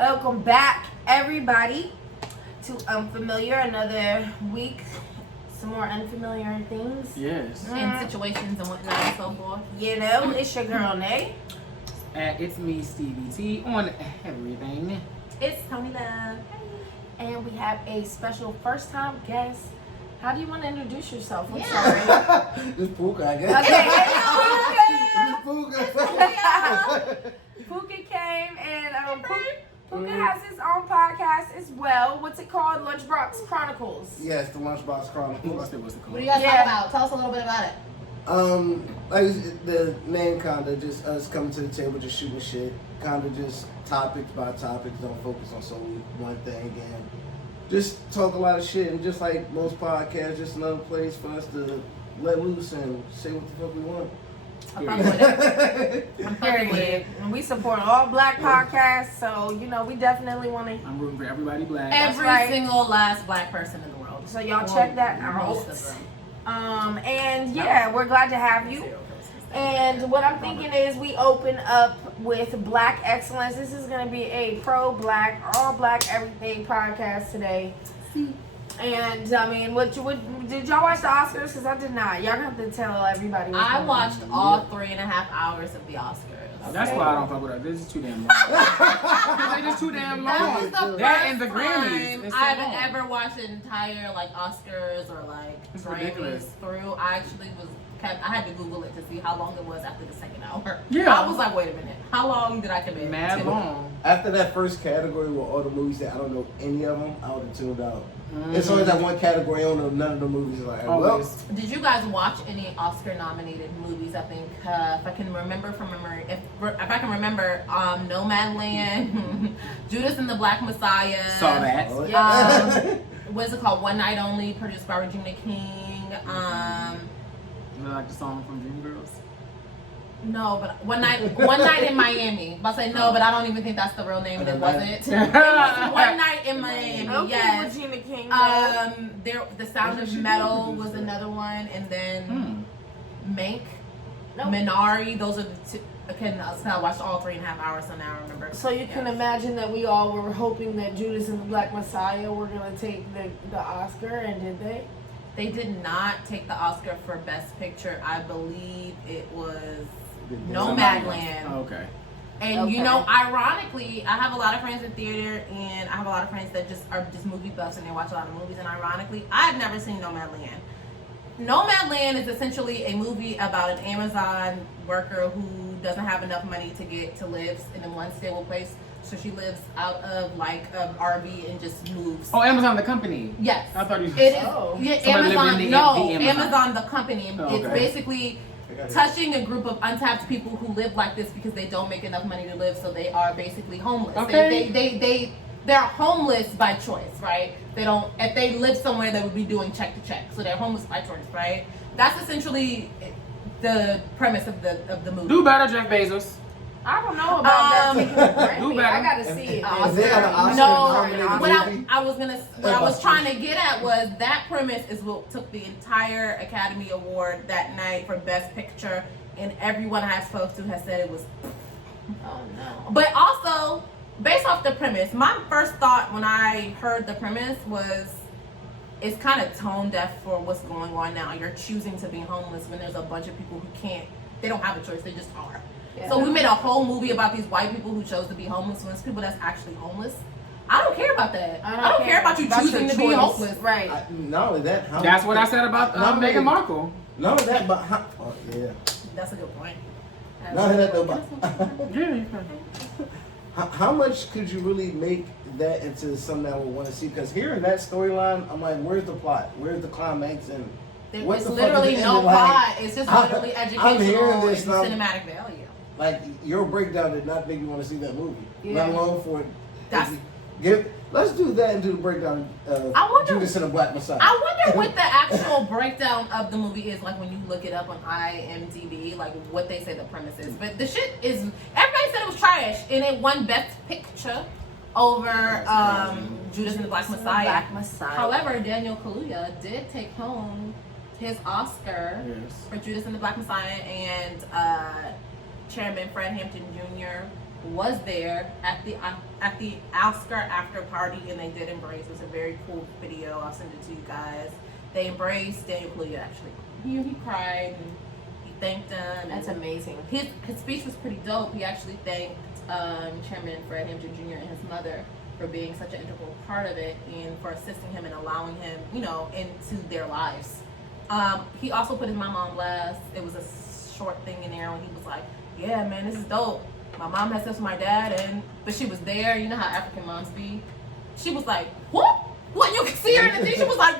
Welcome back, everybody, to Unfamiliar. Another week, some more unfamiliar things. Yes. And situations and whatnot and so forth. You know, it's your girl, Nay. It's me, Stevie T, on everything. It's Tony Love. And we have a special first-time guest. How do you want to introduce yourself? I'm Yeah. sorry. It's Puka, I guess. Okay, Puka. Puka came, and Puka has his own podcast as well. What's it called? Lunchbox Chronicles. Yes, the Lunchbox Chronicles. What's it called? What do you guys talk about? Tell us a little bit about it. Like the name kinda just us coming to the table, just shooting shit. Kinda just topics by topics, don't focus on solely one thing, and just talk a lot of shit. And just like most podcasts, just another place for us to let loose and say what the fuck we want. I'm fucking with it. I'm fucking with Period. it. And we support all black podcasts, so you know we definitely want to. I'm rooting for everybody black. Every right. single last black person in the world. So y'all check that out. Most of them. And yeah, we're glad to have you. And what I'm thinking is we open up with Black Excellence. This is going to be a pro-black, all-black everything podcast today. And I mean, what did y'all watch the Oscars? Because I did not. Y'all gonna have to tell everybody. What's I going on. watched all 3.5 hours of the Oscars. That's why I don't fuck with her. This is too damn long. They're just too damn That long. was the That and the first Grammys. time It's so I've long. ever watched an entire like Oscars or like It's Grammys ridiculous. through. I actually I had to Google it to see how long it was after the second hour. Yeah. I was like, wait a minute, how long did I commit? Mad to? long. After that first category with all the movies that I don't know any of them, I would have tuned out. It's only that one category I don't know none of the movies. Like, well, Always. Did you guys watch any Oscar-nominated movies? I think if I can remember from memory, if I can remember, Nomadland, Judas and the Black Messiah. Saw that. What's it called? One Night Only, produced by Regina King. You know, like the song from Dreamgirls? No, but one night in Miami. I'll say no, but I don't even think that's the real name. It wasn't. It was One Night in Miami. Okay, Yes. Regina King. The Sound of Metal was another one, and then Mank, Minari. Those are the two. Okay, so I watched all 3.5 hours, so now I remember. So you can imagine that we all were hoping that Judas and the Black Messiah were gonna take the Oscar, and did they? They did not take the Oscar for Best Picture. I believe it was Nomadland. Okay. And you know, ironically, I have a lot of friends in theater, and I have a lot of friends that are just movie buffs and they watch a lot of movies. And ironically, I've never seen Nomadland. Nomadland is essentially a movie about an Amazon worker who doesn't have enough money to live in one stable place. So she lives out of like an RV and just moves. Oh, Amazon the company. Yes. I thought you It is. Oh. Yeah, Somebody lived Amazon. in No, the Amazon. Amazon the company. Oh, It's okay. basically touching a group of untapped people who live like this because they don't make enough money to live, so they are basically homeless. Okay. They're homeless by choice, right? They don't. If they live somewhere, they would be doing check to check, so they're homeless by choice, right? That's essentially the premise of the movie. Do better, Jeff Bezos. I don't know about that. Taking a Grammy. Do better. I gotta see it. If they got an Oscar No, nominated what I was trying to get at was that premise is what took the entire Academy Award that night for Best Picture, and everyone I spoke to has said it was. Oh no. But also, based off the premise, my first thought when I heard the premise was, it's kind of tone deaf for what's going on now. You're choosing to be homeless when there's a bunch of people who they don't have a choice, they just are. Yeah. So we made a whole movie about these white people who chose to be homeless when it's people that's actually homeless. I don't care about that. I don't care about you choosing to be homeless. Right. Not only that, That's what I said about Meghan Markle. Not only that, but yeah. That's a good point. Not only that, though, but Yeah, you can. how much could you really make that into something I would want to see? Because hearing that storyline, I'm like, where's the plot? Where's the climax? And what There's the fuck is literally the no ending? plot. Like, It's just literally I'm hearing educational and this now. cinematic value. Like, your breakdown did not make me want to see that movie. Yeah. Let alone for That's- let's do that and do the breakdown of I wonder- Judas and the Black Messiah. I wonder what the actual breakdown of the movie is like when you look it up on IMDb, like what they say the premise is. But the shit is, everybody said it was trash, and it won Best Picture over Judas and the Black Messiah. Black Messiah. However, Daniel Kaluuya did take home his Oscar for Judas and the Black Messiah, and Chairman Fred Hampton Jr. was there at the Oscar after party, and they did embrace. It was a very cool video. I'll send it to you guys. They embraced Daniel Kaluuya. Actually, he cried and he thanked them. That's amazing. His speech was pretty dope. He actually thanked Chairman Fred Hampton Jr. and his mother for being such an integral part of it and for assisting him and allowing him, into their lives. He also put his mama on blast. It was a short thing in there when he was like, "Yeah, man, this is dope. My mom had sex with my dad, but she was there. You know how African moms be." She was like, "What? What?" You can see her in the thing. She was like,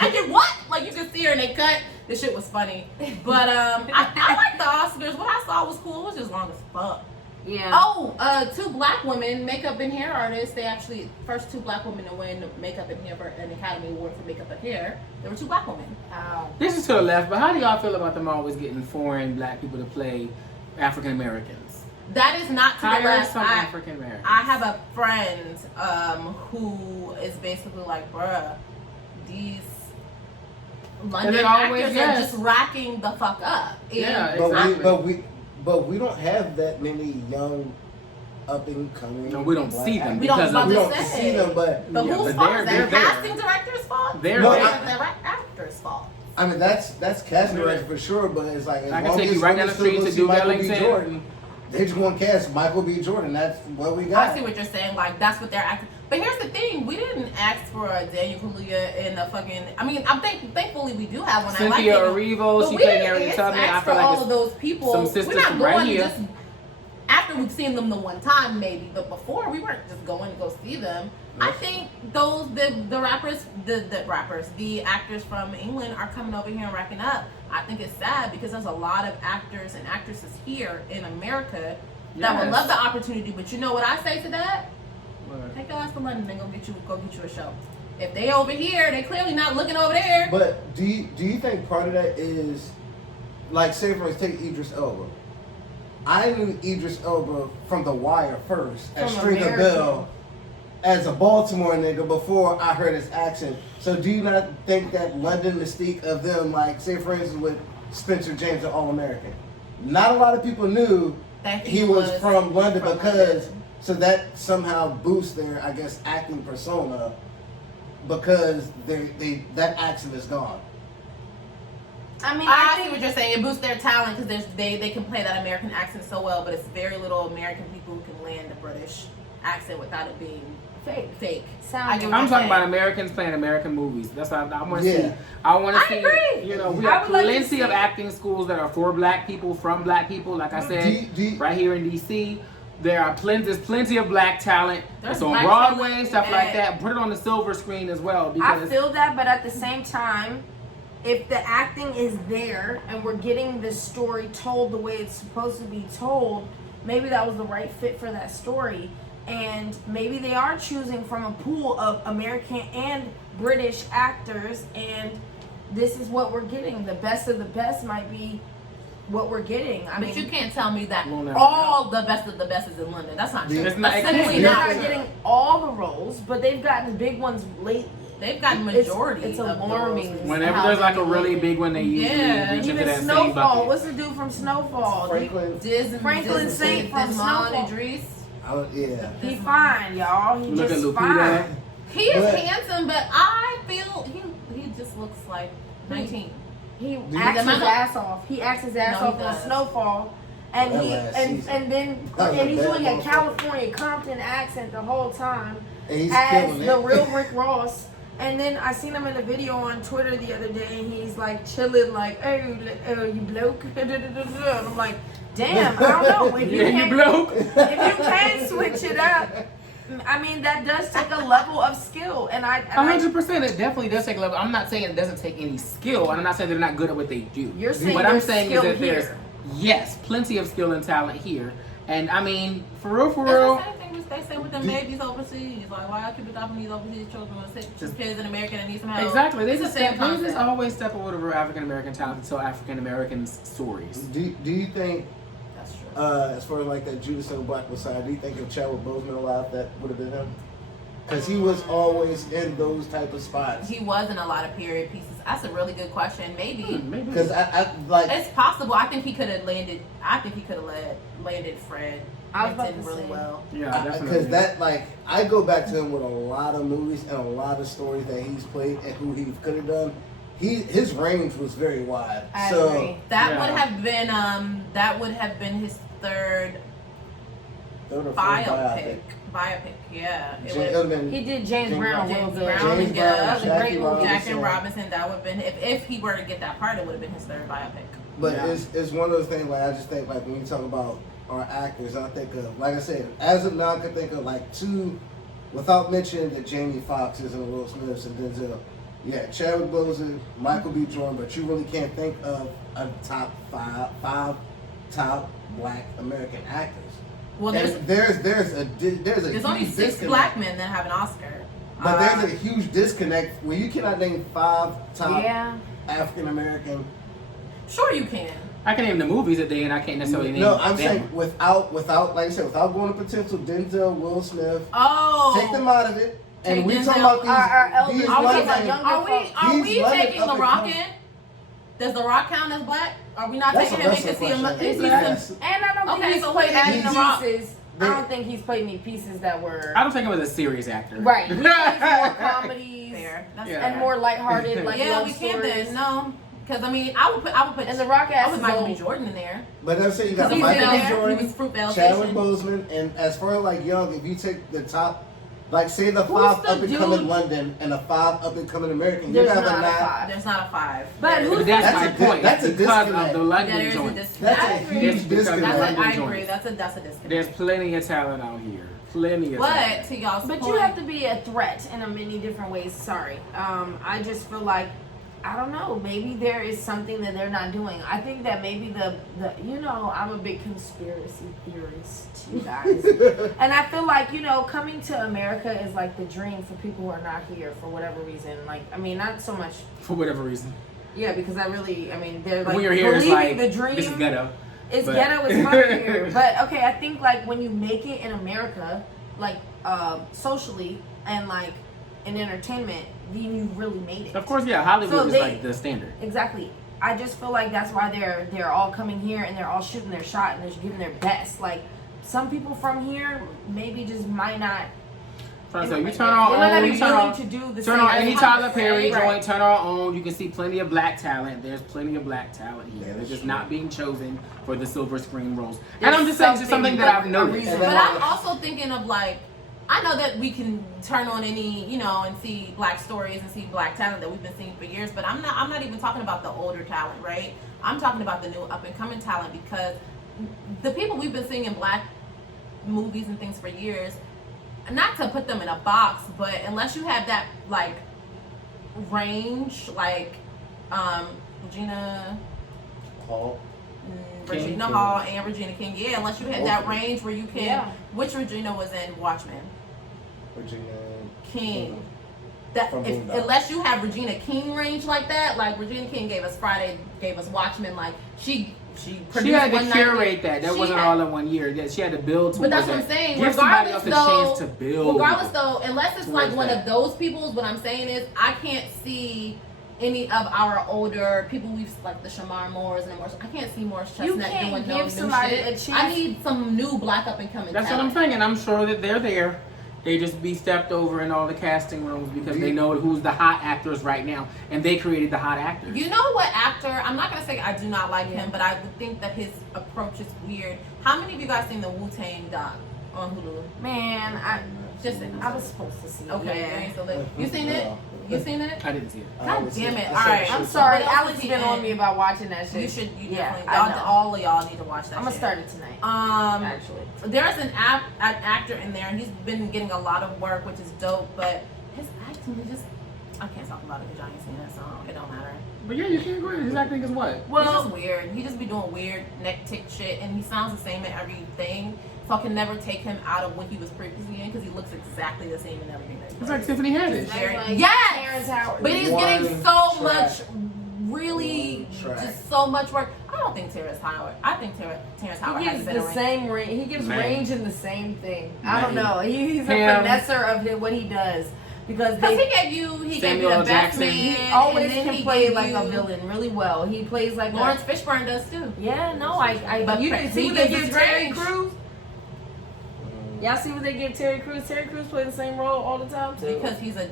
I did what? Like, you can see her and they cut. This shit was funny. But I like the Oscars. What I saw was cool. It was just long as fuck. Yeah. Oh, 2 black women, makeup and hair artists. They actually, first 2 black women to win makeup and hair for an Academy Award for makeup and hair. There were 2 black women. Wow. This is to the left, but how do y'all feel about them always getting foreign black people to play African Americans? That is not to the Hire left. some African Americans. I have a friend who is basically like, bruh, these London actors are just racking the fuck up. Yeah, exactly. But we don't have that many young up and coming. No, we don't see them We don't see them, but who's fault? Is that casting director's fault? They're no, there. The actor's fault. I mean, that's casting director for sure, but it's like, as I can long take as you right down the street to Duke Michael B. Ellington. Jordan, they just want to cast Michael B. Jordan. That's what we got. I see what you're saying. Like, that's what they're acting. But here's the thing: we didn't ask for Daniel Kaluuya in a fucking. I mean, thankfully we do have one. Cynthia I like Erivo, she played Harriet Tubman. I feel like all of those people. some sisters we're not from going right here. just after we've seen them the one time, maybe. But before, we weren't just going to go see them. I think the actors from England are coming over here and racking up. I think it's sad because there's a lot of actors and actresses here in America that would love the opportunity. But you know what I say to that? What? Take your ass to London and go get you a show. If they over here, they clearly not looking over there. But do you think part of that is, like, say for instance, take Idris Elba. I knew Idris Elba from The Wire first, as Stringer Bell, as a Baltimore nigga before I heard his accent. So do you not think that London mystique of them, like, say for instance with Spencer James at All American, not a lot of people knew that he was from London because London. So that somehow boosts their, I guess, acting persona because that accent is gone. I mean, I see what you're saying. It boosts their talent because they can play that American accent so well, but it's very little American people who can land a British accent without it being fake. I'm talking about Americans playing American movies. That's what I want to see. I want to see. Agree. You know, we have plenty of acting schools that are for black people, from black people. Like I said, right here in DC, there's plenty of black talent. It's on Broadway, stuff like that. Put it on the silver screen as well. Because I feel that, but at the same time, if the acting is there and we're getting the story told the way it's supposed to be told, maybe that was the right fit for that story. And maybe they are choosing from a pool of American and British actors, and this is what we're getting. The best of the best might be what we're getting. But you can't tell me that all the best of the best is in London. That's not true. They're not getting all the roles, but they've gotten big ones lately. They've gotten majority. It's alarming. Whenever there's like a really big one, they usually reach into that Snowfall. same bucket. What's the dude from Snowfall? Franklin Saint from Snowfall. Oh, yeah. He fine, y'all. He Look just at fine. He is handsome, but I feel he just looks like 19. He acts his ass off. He acts his ass off on Snowfall. And and he's doing a California Compton accent the whole time as the real Rick Ross. And then I seen him in a video on Twitter the other day, and he's like chilling, like, "Hey, you bloke," and I'm like, "Damn, I don't know if you can switch it up." I mean, that does take a level of skill, and 100%. It definitely does take a level. I'm not saying it doesn't take any skill, and I'm not saying they're not good at what they do. You're saying what I'm saying is that there's plenty of skill and talent here, and I mean, for real. The same thing they say with them babies overseas. Like, why y'all keep adopting these overseas children with kids in America that need some help? Exactly. They just always step over African American talent to tell African Americans stories. Do you think? That's true. As far as like that Judas and the Black Messiah, do you think if Chadwick Boseman alive, that would have been him? Because he was always in those type of spots. He was in a lot of period pieces. That's a really good question. Maybe. Because I like. It's possible. I think he could have landed. I think he could have landed Fred. I was about Hinton to really say. well. Yeah, definitely. Because that, like, I go back to him with a lot of movies and a lot of stories that he's played and who he could have done. His range was very wide. I so agree. That would have been his third or fourth biopic. Biopic, yeah. It would have been He did James Brown. James real good. Brown, James yeah, Brown, that was a great Jackie movie. Jack Robinson. and Robinson. That would have been if he were to get that part, it would have been his third biopic. But Yeah. it's one of those things. Like I just think like when you talk about our actors, I think of, like I said, as of now, I can think of like two, without mentioning that Jamie Foxx is in Will Smith and Denzel. Yeah, Chadwick Boseman, Michael B. Jordan, but you really can't think of a top five top Black American actors. Well, And there's there's only huge 6 disconnect. Black men that have an Oscar. But there's a huge disconnect where you cannot name 5 top Yeah. African American. Sure, you can. I can name the movies that they and I can't necessarily name. No, I'm them. saying without like I said, without going to potential Denzel, Will Smith, Oh, take them out of it. And Take we Denzel. talking about Our elders. these Are we London- talking about Are we He's London taking up The and Rock coming. in? Does The Rock count as Black? Are we not That's taking a him in to wrestling see him? question. Is he Yes. some- And I don't Okay, think he's so played who any is The Rock? pieces. I don't think he's played any pieces that were I don't think him as a serious actor. right. He plays more comedies Fair. That's Yeah. fair. and more lighthearted, like Yeah, love we can stories. then. No, because I mean, I would put. And The Rock I has would his Michael own. B. Jordan in there. But I'm saying you got Because he's Michael been B. there. Jordan, He was Fruitvale Chadwick Station. Boseman, and as far as like young, if you take the top, like say the Who's 5 the up and coming dude? London and the 5 up and coming American, There's you have not a a 9. 5. There's not a 5. But There- who's But that's That's my a point. that's a because disconnect. of the there London is a joint. disconnect. That's a I agree. huge It's because of That's disconnect. London I joint. agree. That's a disconnect. There's plenty of talent out here. Plenty of But talent. to y'all's But point, you have to be a threat in a many different ways. Sorry. I just feel like I don't know. Maybe there is something that they're not doing. I think that maybe the I'm a big conspiracy theorist, you guys, and I feel like coming to America is like the dream for people who are not here for whatever reason. Like I mean, not so much. For whatever reason. Yeah, because they're like When you're here, it's believing like, the dream. this is ghetto. It's But- ghetto as fuck here. But okay, I think like when you make it in America, like socially and like in entertainment, then you really made it. Of course, yeah, Hollywood So is they- like the standard. Exactly. I just feel like that's why they're all coming here and they're all shooting their shot and they're giving their best. Like some people from here maybe just might not. So you They turn might on, not be you turn willing on, to do the turn same on as any what Tyler they Perry say. joint, turn our own. You can see plenty of Black talent. There's plenty of Black talent here. Yeah, They're that's just true. not being chosen for the silver screen roles. And There's I'm just saying, it's just something that I've a noticed. reason But why. I'm also thinking of like, I know that we can turn on any, and see Black stories and see Black talent that we've been seeing for years. But I'm not even talking about the older talent, right? I'm talking about the new up and coming talent because the people we've been seeing in Black movies and things for years. Not to put them in a box, but unless you have that like range, like Regina. Hall. Regina King. Hall and Regina King, yeah. Unless you had that Both. range where you can, Yeah. which Regina was in Watchmen, Virginia King. That From if, Boondocks. unless you have Regina King range like that, like Regina King gave us Friday, gave us Watchmen, like she produced She had to one night. curate that. That She wasn't had- all in one year. Yeah, she had to build towards But that's what that. I'm saying. Give somebody Regardless else a though, chance to build. regardless though, unless it's like towards one that. of those people's, what I'm saying is I can't see any of our older people we've like the Shamar Moores and Morris. I can't see Morris You Chestnut can't doing give no new somebody shit. a chance. I need some new Black up and coming. That's what I'm talent. saying, and I'm sure that they're there. They just be stepped over in all the casting rooms because they know who's the hot actors right now, and they created the hot actors. You know what actor? I'm not gonna say I do not like him, but I would think that his approach is weird. How many of you guys seen the Wu-Tang doc on Hulu? Man, I was supposed to see it. Okay, Yeah. so you seen it? You seen it? I didn't see it. God damn it! All right, I'm sorry, What else Alex is he been in? on me about watching that shit. You should. You Yeah, definitely. I know. All of y'all need to watch that. I'm gonna shit. start it tonight. Actually, Actually, there's an actor in there, and he's been getting a lot of work, which is dope. But his acting is just. I can't talk about it because y'all ain't seen that song. It don't matter. But yeah, you can't go ahead. His acting is what? It's well, just weird. He just be doing weird neck tick shit, and he sounds the same in everything. So I can never take him out of what he was previously in because he looks exactly the same in everything that he It's like does. Tiffany Haddish. Very- like Yes! Terrence Howard. But he's One getting so track. much, really, One track. just so much work. I don't think Terrence Howard. I think Terrence Howard He has gives better the range. same range. He gives Man. range in the same thing. I don't Man. know. He's a Him. finesser of what he does. because Because they. he gave you the Samuel best Jackson. man. He always and then can he play gave like a you- villain really well. He plays like Lawrence Fishburne does too. Yeah, no, I. But You he see what they gives give us Terry range. Crews? Y'all see what they give Terry Crews? Terry Crews play the same role all the time too. Because he's a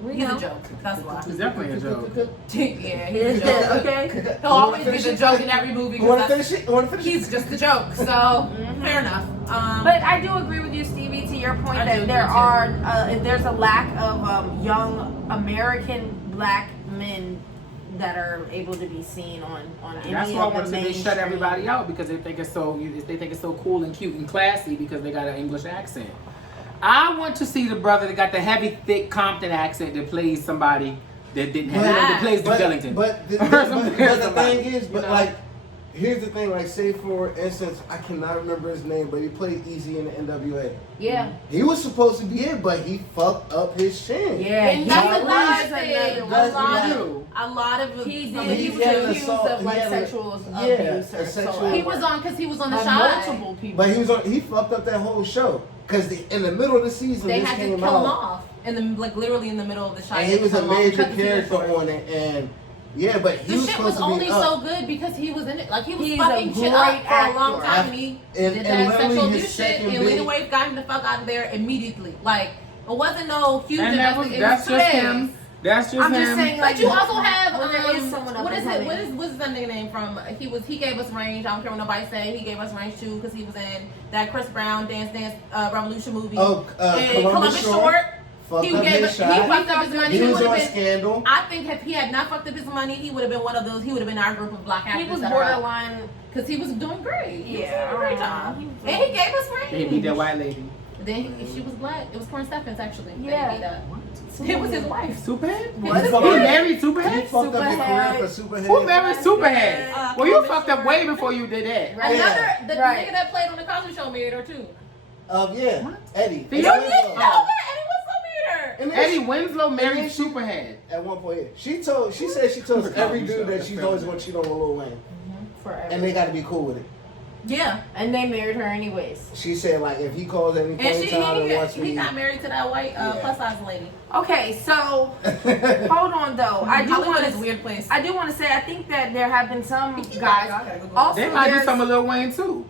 know. joke. That's why. It's definitely a joke. Yeah, he's a joke. Okay. He'll always be the joke in every movie. You want to 'cause finish it? You want to finish it? He's just a joke. So fair enough. But I do agree with you, Stevie, to your point I do that there agree, too. are there's a lack of young American black men that are able to be seen on any That's why I of want the to say they shut mainstream. everybody out because they think it's so cool and cute and classy because they got an English accent. I want to see the brother that got the heavy, thick Compton accent that plays somebody that didn't have that plays Duke Ellington. But the thing is, like, here's the thing. Like, say for instance, I cannot remember his name, but he played Easy in the NWA. Yeah. He was supposed to be it, but he fucked up his chin. Yeah. And he that's was another thing. another A lot of He some did. of He these was had an accused assault- of he like had a- sexual yeah, abuse. a sexual- He was on because he was on the by shot. multiple people. But he fucked up that whole show because in the middle of the season They this had to came kill him out, off in the literally in the middle of the shot. and They he was a kill him off, major cut the scene character short. on it, and yeah, but he The was shit supposed was to only be up. so good because he was in it. Like he was He's a fucking shit great up for a long actor. time, and he And- did and that literally sexual his abuse shit, second and Lena big- Waithe got him the fuck out of there immediately. Like it wasn't no huge And that's investigation. just It was 2 days. him. That's just I'm him. just saying, But you also have when there is someone up what is and it? coming. What's that nigga name from? He gave us range. I don't care what nobody say. He gave us range too because he was in that Chris Brown Dance Revolution movie. Oh, and Columbus Short. Fucked He up gave his us, he shot. fucked up his money. He He was would have on been. Scandal. I think if he had not fucked up his money, he would have been one of those. He would have been our group of black actors. He was that are up. borderline. Because he was doing great. He was Yeah, doing a great job. he was And he gave us range. They beat that white lady. Then she was black. It was Corn Steffens actually. that he Yeah. beat up. It was his wife. Superhead? What? He Fucked up- married He Superhead? fucked up your career for Superhead. Who married Superhead? Well, you Columbus fucked up Short. way before you did that. Right. Another, the Right. nigga that played on the Cosby Show married her too. Yeah, What? Eddie. You You Eddie didn't Winslow. know that Eddie Winslow married her. And then Eddie Winslow married she- Superhead. At one point, she said she told every dude that she's always going to cheat on Lil Wayne, Forever. and they got to be cool with it. Yeah. And they married her anyways. She said like if he calls any And point in time and wants he me, got married to that white Yeah. plus size lady. Okay, so hold on though. I do Hollywood want is a to. weird place. I do want to say I think that there have been some I guys. gotta Google Also, They might do there's, some of Lil Wayne too.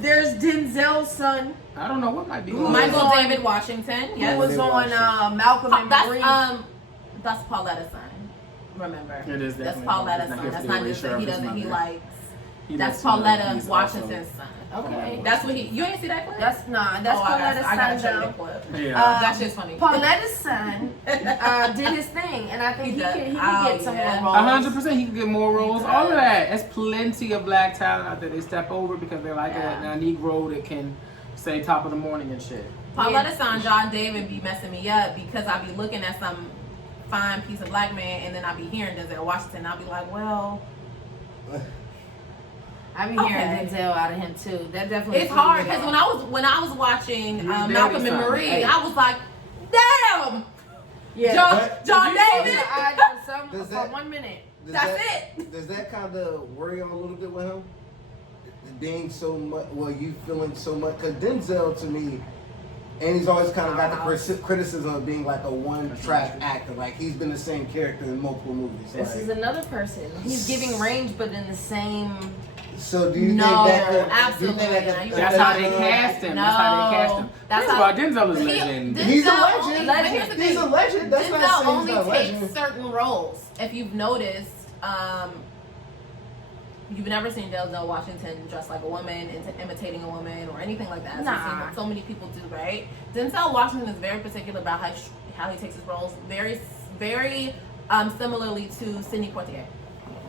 there's Denzel's son I don't know what might be Who going Michael on. David Washington. who Yes. was on Malcolm and Marie. That's Pauletta's son. Remember. It is That's definitely Pauletta's not son. his That's not just erasure that he of his doesn't. He mother. likes. He That's does, Pauletta he's Washington's son. Okay. That's what he. You ain't see that clip? That's not. That's I Pauletta's gotta son show you though. the clip. Yeah. That shit's funny. Pauletta's son did his thing, and I think He he does. can Oh, get some yeah. more roles. 100%, he can get more roles. All of that. There's plenty of black talent out there. They step over because they're like a Negro that can say top of the morning and shit. Pauletta's son John David be messing me up because I be looking at some fine piece of black man and then I be hearing Denzel Washington. I'll be like, well, I be Okay. hearing Denzel out of him too. That definitely. it's hard because when I was watching He's Malcolm and daddy's son. Marie, Hey. I was like, damn, yeah. John If you close David. your eyes for some- Does for that- 1 minute. That's it. Does that kind of worry you a little bit with him? Being so much, well, you feeling so much, because Denzel to me, and he's always kind of got the criticism of being like a one-track actor. Like he's been the same character in multiple movies. This like, is another person. He's giving range, but in the same. so do you No, think that could, absolutely do you think that not. could, You That's how they No. cast him. That's how they cast him. That's First of how- all, Denzel is a He- legend. He's a Denzel legend. only- but here's the He's a thing. legend. That's not Denzel saying only he's not a takes legend. certain roles. If you've noticed, you've never seen Denzel Washington dressed like a woman, imitating a woman, or anything like that. As Nah. we've seen what so many people do, right? Denzel Washington is very particular about how he takes his roles. Very, very similarly to Sidney Poitier.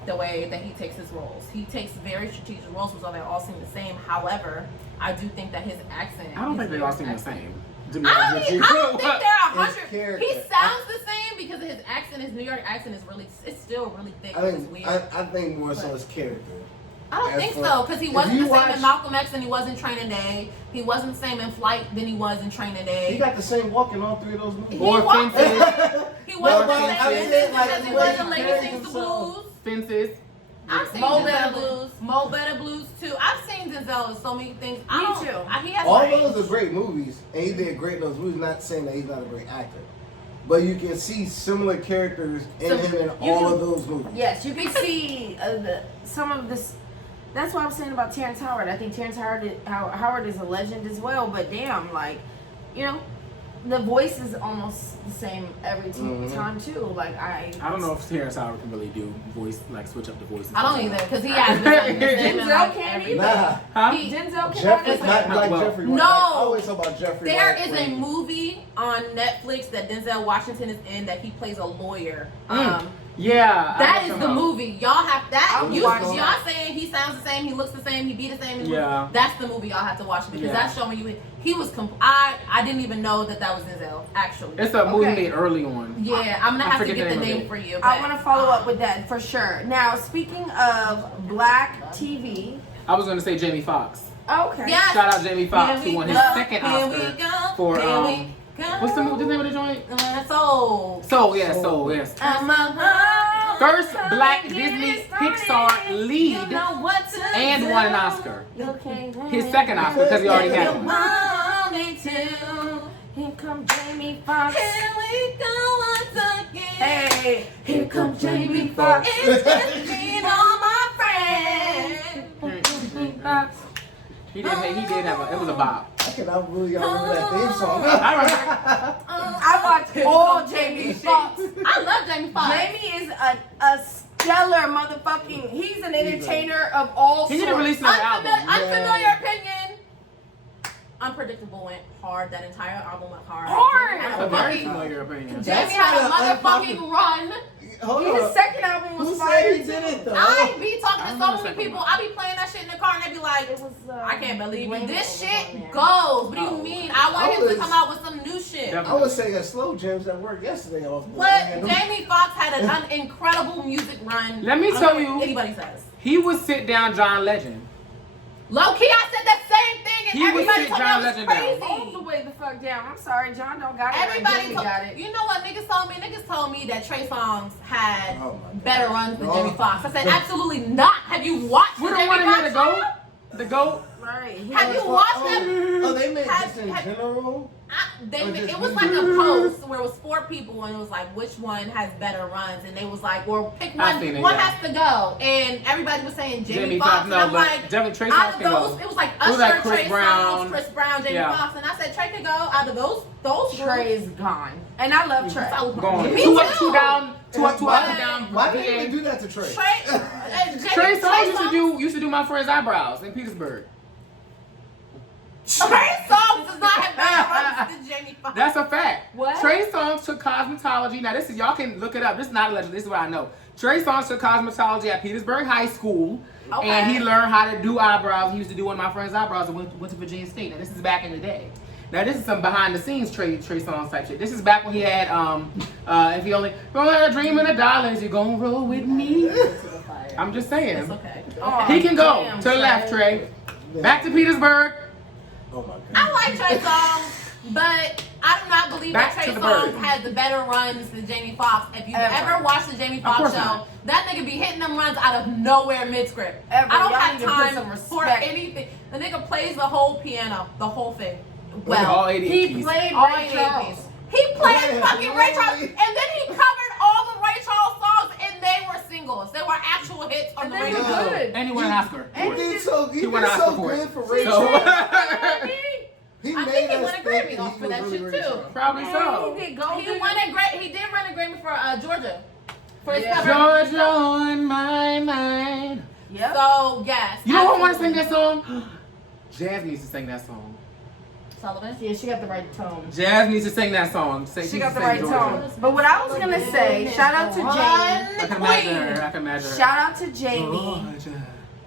The way that he takes his roles. He takes very strategic roles, so they all seem the same. However, I do think that his accent. I don't his think they New all York seem the accent- same. To be I honest don't with think you. they're 100. character. He sounds the same because his accent, his New York accent is really, it's still really thick. I It's think weird. I think more so his character. I don't as think for- so because he if wasn't you the same watch- in Malcolm X than he was in Training Day. He wasn't the same in Flight than he was in Training Day. He got the same walk in all three of those movies. He Or walked- Fences. He wasn't No, the but same I in said, this like, because the he way wasn't he Lady carries Sings the himself. Blues. Fences. I've seen Mo Denzel Better in- Blues. Mo Better Blues too. I've seen Denzel in so many things. I Me don't, too. He has All range. those are great movies, and he did great in those movies. Not saying that he's not a great actor. but you can see similar characters in him in all of those movies. Yes, you can see some of this. That's what I was saying about Terrence Howard. I think Terrence Howard is a legend as well. But damn, like, you know, the voice is almost the same every time too. Like I don't know if Terrence Howard can really do voice, like switch up the voices. I don't either, because he has Denzel can't either. Nah. Huh? Denzel Jeffrey, can't. not like Jeffrey. No. I always talk about Jeffrey. There is a movie on Netflix that Denzel Washington is in that he plays a lawyer. Yeah, That is the movie. Y'all have that. I'm Y'all watching that. saying he sounds the same, he looks the same, he be the same. Yeah. That's the movie y'all have to watch because that's showing you he was. I didn't even know that was Denzel. Actually, it's a movie made early on. Yeah, I'm gonna have to forget get the the name of name it. for you. I want to follow up with that for sure. Now, speaking of Black TV. I was gonna say Jamie Foxx. Okay. Yes. Shout out Jamie Foxx, who won his second Here we Oscar go. for Here we go. what's the name of the joint? Soul. Soul, yes. First Black Disney Pixar lead and won an Oscar. His second Oscar because he already had one. Here comes Jamie Foxx. Here we go once again. Hey, here comes Jamie Foxx. It's just me and all my friends. He did have it was a bop. I cannot believe y'all remember that theme song. I remember. I watched all Jamie Foxx. I love Jamie Foxx. Jamie is a stellar motherfucking. He's an entertainer of all He need to sorts. release another album. Unfamiliar opinion. Unpredictable went hard. That entire album went hard. Hard. That's a very familiar opinion. Jamie had a motherfucking run. Hold His on. second album was Who fire said he did it though? I be talking to so remember many second people. one. I be playing that shit in the car and they be like, It was, I can't believe Blame it. This It was shit on there. goes. What do you mean? I want him to was- come out with some new shit. Definitely. I was saying slow jams at work yesterday off the But Jamie Foxx had an incredible music run. Let me I don't tell care you- what anybody says. He would sit down John Legend. Low key, I said the same thing, and He would everybody sit told me John I was Legend down. crazy. All the way the fuck down. I'm sorry, John don't got it. Everybody Jamie told, got it. you know what niggas told me? Niggas told me that Trey Songz had Oh my God. better runs than No. Jamie Foxx. I said absolutely not. Have you watched We the don't Jamie want to hear Foxx the goat. show? The goat. Right. Have you watched that? Oh, they made Have- just in have- general. It was like a post where it was 4 people and it was like which one has better runs and they was like, well, pick I one. seen it, One yeah. has to go, and everybody was saying Jamie Jamie Foxx, Foxx, and no, I'm but like, definitely Trey out Songz of can those, go. it was like It was Usher, like Chris Trey Brown. Songz, Chris Brown, Jamie Yeah. Foxx, and I said Trey could go out of those groups. Trey's gone. And I love Trey. Gone. Me Two up, too. two down. Two up, two Why- down. Why did VA. they do that to Trey? Trey Songz used to do my friend's eyebrows in Petersburg. Trey Songz does not have better runs than Jamie Foxx. That's a fact. What? Trey Songz took cosmetology. Now this is y'all can look it up. This is not a legend. This is what I know. Trey Songz took cosmetology at Petersburg High School, Okay. and he learned how to do eyebrows. He used to do one of my friend's eyebrows and went to Virginia State. Now this is back in the day. Now this is some behind the scenes Trey Songz type shit. This is back when he had if you only had a dream and a dollars, you gonna roll with me. I'm just saying. It's okay. Oh, He can go damn, to the left, Trey. Trey. Back to Petersburg. Oh my God. I like Trey Songz, but I do not believe Back that to Trey the Songz bird. has the better runs than Jamie Foxx. If you've Ever. ever watched the Jamie Foxx course show, not. that nigga be hitting them runs out of nowhere mid-script. Ever. I don't Y'all have need to put some time for respect. anything. The nigga plays the whole piano, the whole thing. All Well, 80 He keys. played all Ray 80 Charles. piece. He played Yeah, fucking Ray Charles, really? and then he covered all the Ray Charles songs, and they were singles. They were actual hits on And the they radio. were radio. good. And he won an Oscar. He did so, he He won did an so Oscar for good it. for Ray So- Charles. He I made think he us won a think Grammy that he for was that really shit, Ray too. Charles. Probably so. He did gold. He won a He did win a Grammy for Georgia. For his Yeah. cover. Georgia on my mind. Yep. So yes. You know who want to sing absolutely. that song? Jazz needs to sing that song. Sullivan. Yeah, she got the right tone. Jazz needs to sing that song. She got the right tone. But what I was gonna say, shout out to Jamie. I can imagine her. I can imagine her. Shout out to Jamie.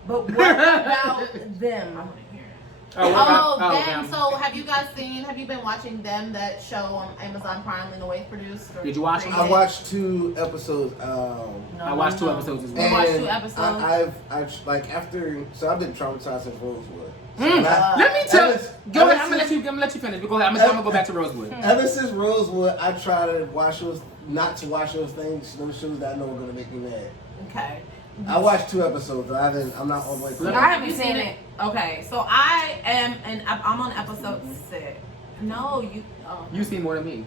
But what about them? Oh, what Oh, about, them. them. So have you been watching them, that show on Amazon Prime, Lena Waithe produced? Or Did you watch it? I watched 2 episodes. I watched 2 episodes as You well. watched and 2 episodes? I've like after, so I've been traumatized since Rosewood. So Mm. I- Let me tell. ever- Go ever ahead. I'm gonna let you finish. Go ahead. I'm gonna go back to Rosewood. Ever since Rosewood, I try to watch those, not to watch those things, those shows that I know are gonna make me mad. Okay. I watched 2 episodes. I'm not all the way through. I haven't seen it. Okay, so I am, and I'm on episode 6. No, you. Oh. You see more than me.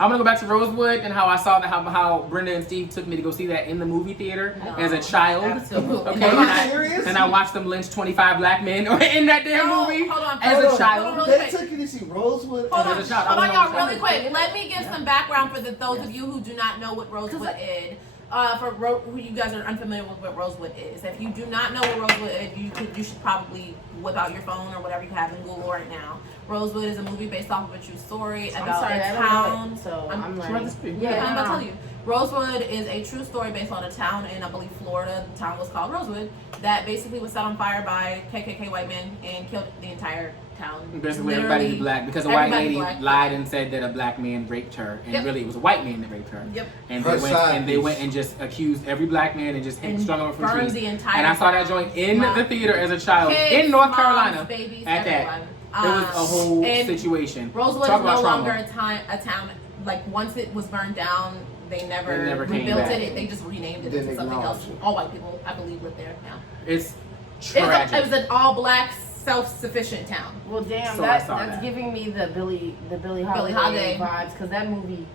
I'm gonna go back to Rosewood and how I saw that how Brenda and Steve took me to go see that in the movie theater as a child. Absolutely. Okay, and I watched them lynch 25 black men in that damn movie as a child. They took you to see Rosewood as a child. Hold on, y'all, really quick. Let me give some background for those of you who do not know what Rosewood is. Who you guys are unfamiliar with what Rosewood is. If you do not know what Rosewood is, you should probably whip out your phone or whatever you have and Google right now. Rosewood is a movie based off of a true story about a town. I'm about to tell you. Rosewood is a true story based on a town in, I believe, Florida. The town was called Rosewood. That basically was set on fire by KKK white men and killed the entire town. Basically, everybody's black because a white lady lied and said that a black man raped her, and really it was a white man that raped her. Yep. And they went and just accused every black man and just strung them from trees. The entire and I saw that joint in the theater as a child in North Carolina. Babies, at that, it was a whole situation. Rosewood is no longer a town. Like once it was burned down, they never rebuilt it. They just renamed it into something else. All white people, I believe, live there now. It's tragic. It was an all-black, self-sufficient town. Well, damn, So that's giving me the Billie Holiday vibes because that movie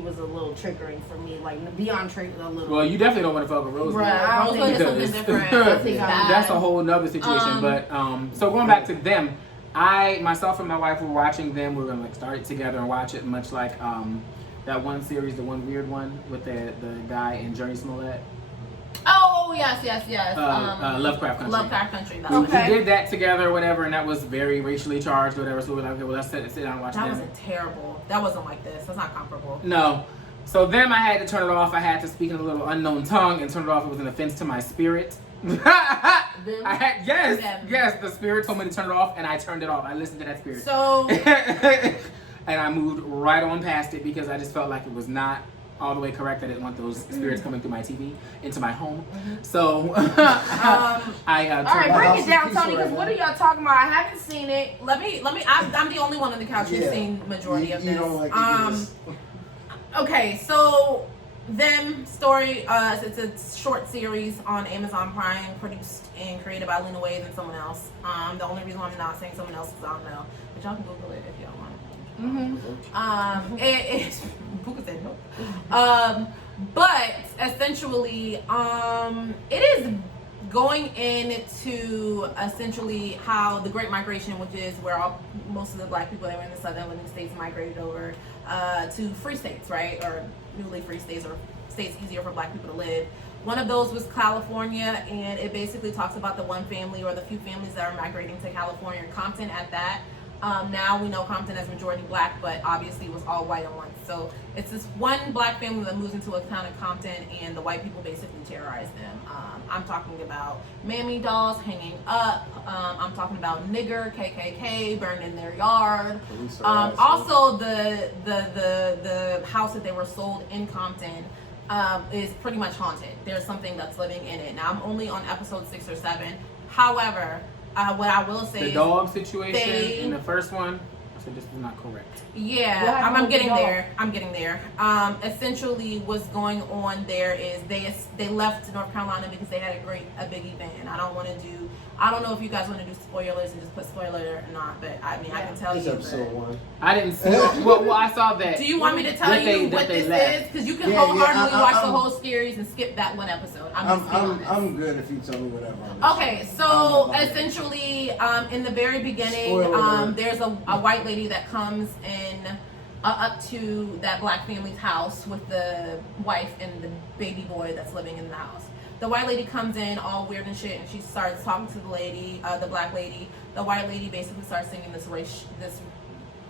was a little triggering for me, like beyond triggering a little. Well, you definitely don't want to fuck with Rosewood. Right, Rosewood is something different. That's a whole nother situation. But so going back to them, myself and my wife were watching them. We were gonna start it together and watch it, much like that one series, the one weird one with the guy in Journey Smollett. Oh yes. Lovecraft Country. Lovecraft Country. We did that together or whatever, and that was very racially charged or whatever. So we were like, okay, well, let's sit down and watch that. That wasn't terrible. That wasn't like this. That's not comparable. No. So then I had to turn it off. I had to speak in a little unknown tongue and turn it off. It was an offense to my spirit. Yes, the spirit told me to turn it off, and I turned it off. I listened to that spirit. So. And I moved right on past it because I just felt like it was not all the way correct. I didn't want those spirits coming through my TV into my home. So all right, break it down, Tony. Because what are y'all talking about? I haven't seen it. Let me. I'm the only one on the couch who's seen majority of this. You don't like Okay, so them story. It's a short series on Amazon Prime, produced and created by Luna Waithe and someone else. The only reason why I'm not saying someone else is I don't know, but y'all can Google it if y'all want. It's Buka said no. But essentially, it is going into essentially how the Great Migration, which is where most of the black people that were in the southern living states migrated over to free states, right, or newly free states or states easier for black people to live. One of those was California, and it basically talks about the one family or the few families that are migrating to California, Compton at that. Now we know Compton as majority black, but obviously it was all white at once. So it's this one black family that moves into a town in Compton, and the white people basically terrorize them. I'm talking about mammy dolls hanging up. I'm talking about nigger, KKK, burned in their yard. Also, the house that they were sold in Compton is pretty much haunted. There's something that's living in it. Now I'm only on episode 6 or 7. However, what I will say the dog situation in the first one, I said this is not correct. Yeah, I'm getting there. Essentially, what's going on there is they left North Carolina because they had a big event, and I don't know if you guys want to do spoilers and just put spoiler or not, but I mean I can tell you. Episode 1. I didn't see. well, I saw that. Do you want me to tell you what this is? Because you can wholeheartedly watch the whole series and skip that one episode. I'm good if you tell me whatever. Okay, so essentially, in the very beginning, there's a white lady that comes in up to that black family's house with the wife and the baby boy that's living in the house. The white lady comes in all weird and shit, and she starts talking to the lady, the black lady. The white lady basically starts singing this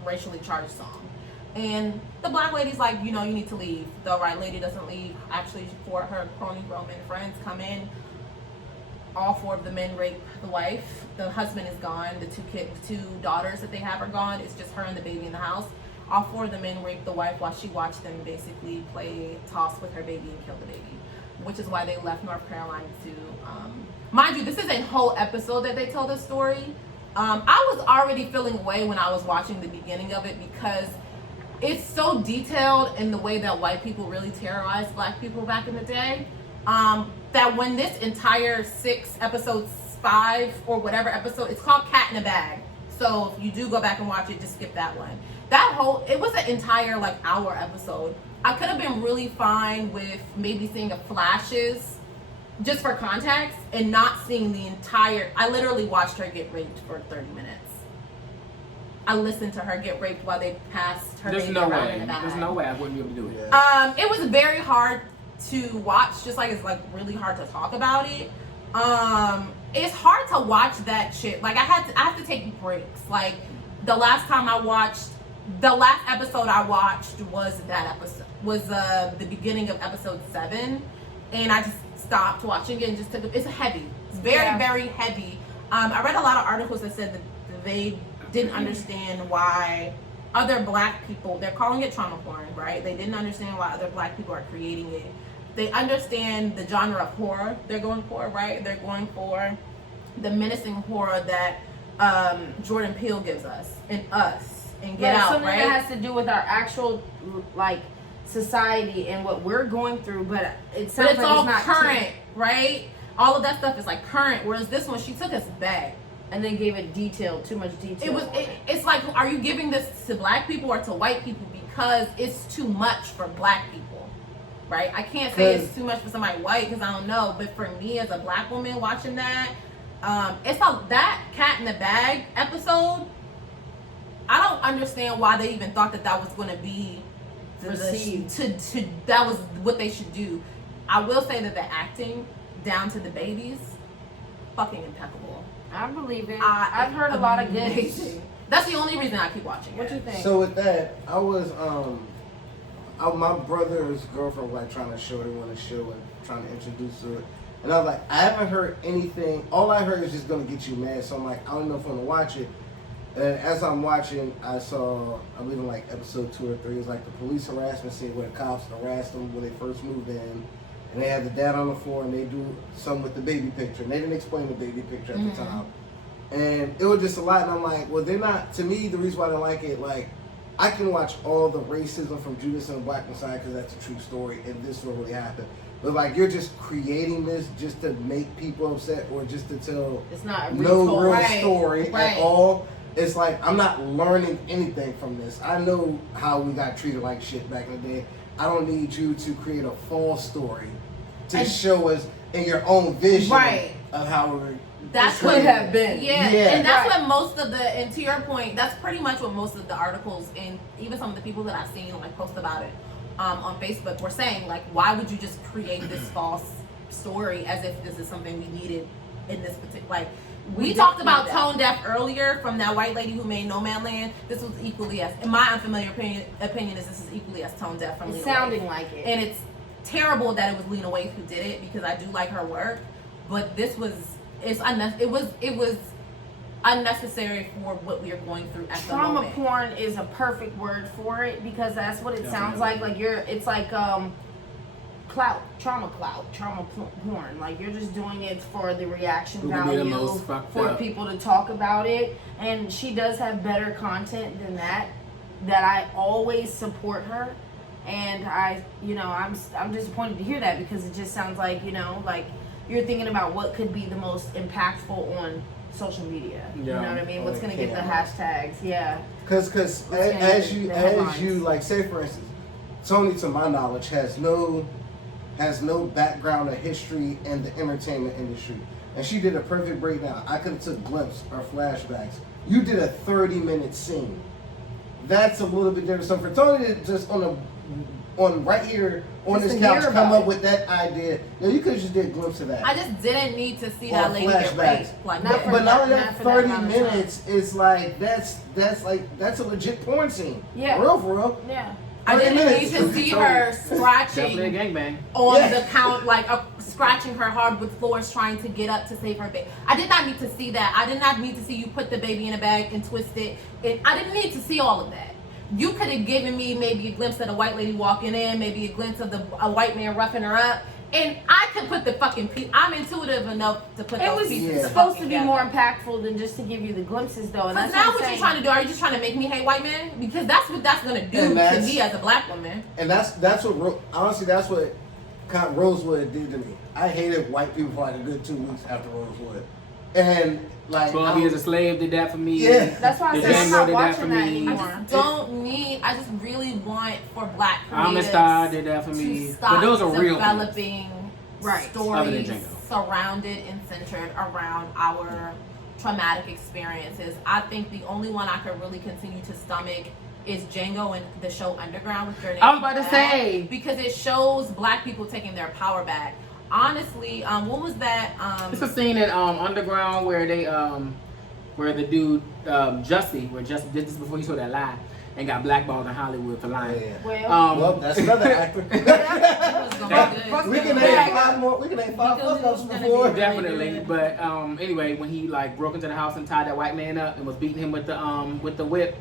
racially charged song. And the black lady's like, you need to leave. The white lady doesn't leave. Actually, her crony Roman friends come in. All 4 of the men rape the wife. The husband is gone. The 2 daughters that they have are gone. It's just her and the baby in the house. All 4 of the men rape the wife while she watched them basically play toss with her baby and kill the baby. Which is why they left North Carolina to, mind you, this is a whole episode that they tell this story. I was already feeling away when I was watching the beginning of it because it's so detailed in the way that white people really terrorized black people back in the day. That when this entire 6 episodes, 5 or whatever episode, it's called Cat in a Bag. So if you do go back and watch it, just skip that one. it was an entire like hour episode. I could have been really fine with maybe seeing a flashes just for context and not seeing the entire. I literally watched her get raped for 30 minutes. I listened to her get raped while they passed her. There's no way. There's no way I wouldn't be able to do it. It was very hard to watch, just like it's like really hard to talk about it. It's hard to watch that shit. Like I have to take breaks. Like the last episode I watched was the beginning of episode 7, and I just stopped watching it and just took it. It's heavy. It's very heavy. I read a lot of articles that said that they didn't understand why other black people, they're calling it trauma porn, right? They didn't understand why other black people are creating it. They understand the genre of horror they're going for, right? They're going for the menacing horror that Jordan Peele gives us and Get Out, something right? that has to do with our actual like society and what we're going through, but it sounds it's like all it's not current, right? All of that stuff is like current, whereas this one, she took us back. And they gave it too much detail. It's like, are you giving this to black people or to white people? Because it's too much for black people, right? I can't say it's too much for somebody white because I don't know. But for me as a black woman watching that, it's like that Cat in the Bag episode. I don't understand why they even thought that was going to be that was what they should do. I will say that the acting down to the babies, fucking impeccable. I believe it. I've heard a lot of good. That's the only reason I keep watching. What you think? So with that, I was my brother's girlfriend was like trying to show everyone the show and trying to introduce her, and I was like, I haven't heard anything. All I heard is just gonna get you mad. So I'm like, I don't know if I'm gonna watch it. And as I'm watching, I saw, I believe in like episode 2 or 3, it was like the police harassment scene where the cops harassed them when they first moved in. And they had the dad on the floor and they do some with the baby picture. And they didn't explain the baby picture at the time. And it was just a lot. And I'm like, well, they're not, to me, the reason why I don't like it, like, I can watch all the racism from Judas and the Black Messiah because that's a true story and this will really happen. But like, you're just creating this just to make people upset or just to tell it's not a no real right. story Right. at all. It's like, I'm not learning anything from this. I know how we got treated like shit back in the day. I don't need you to create a false story to show us in your own vision of how we're. That's could have been. Yeah. And that's what most of and to your point, that's pretty much what most of the articles and even some of the people that I've seen like post about it on Facebook were saying, like, why would you just create this false story as if this is something we needed in this particular, like, we talked about tone deaf earlier from that white lady who made No Man Land. This was equally as, in my unfamiliar opinion is this is equally as tone deaf from Lena sounding Waithe. like it. And it's terrible that it was Lena Waithe who did it because I do like her work, but this was it was unnecessary for what we are going through at the moment. Trauma porn is a perfect word for it because that's what it sounds like. Like it's like trauma porn. Like you're just doing it for the reaction value, for people to talk about it. And she does have better content than that I always support her. And I'm disappointed to hear that because it just sounds like, like you're thinking about what could be the most impactful on social media. Yeah. You know what I mean? What's going to get the hashtags? Yeah. Because as you like, say for instance, Tony, to my knowledge, has no background or history in the entertainment industry, and she did a perfect breakdown. I could have took glimpses or flashbacks. You did a 30-minute scene. That's a little bit different. So for Tony to just on right here on this couch come up with that idea, you could have just did a glimpse of that. I just didn't need to see that lady get raped. Like, but not only that, 30 minutes is like that's a legit porn scene. Yeah. For real. Yeah. I didn't need to see her scratching on the count, like scratching her hardwood floors trying to get up to save her baby. I did not need to see that. I did not need to see you put the baby in a bag and twist it. I didn't need to see all of that. You could have given me maybe a glimpse of the white lady walking in, maybe a glimpse of a white man roughing her up. And I could put the fucking I'm intuitive enough to put those pieces. It was supposed to be more impactful than just to give you the glimpses, though. Because now what you're trying to do? Are you just trying to make me hate white men? Because that's what that's gonna do to me as a black woman. And that's what honestly that's what Rosewood did to me. I hated white people for like a good 2 weeks after Rosewood. And like 12 Years a Slave did that for me. Yeah. That's why I The said I'm Django not did that watching for that me. anymore. I just really want for black creatives Amistad did that for to me. stop But those are real developing Right. Other than stories Django. surrounded and centered around our traumatic experiences. I think the only one I could really continue to stomach is Django and the show Underground with Grenade. I was about to say. Because it shows black people taking their power back. Honestly, what was that? It's a scene in Underground where they where the dude Jussie, where Jussie did this before he saw that lie and got blackballed in Hollywood for lying. Well, that's another actor. It was gonna be good. We can name 5 more. We can name 5 fuck ups before. Definitely, but anyway, when he like broke into the house and tied that white man up and was beating him with the whip,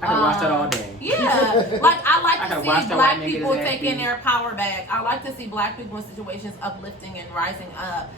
I could watch that all day. Yeah, like I like I to could watch see that black white nigga people get his ass taking beat. their power back. I like to see black people in situations uplifting and rising up.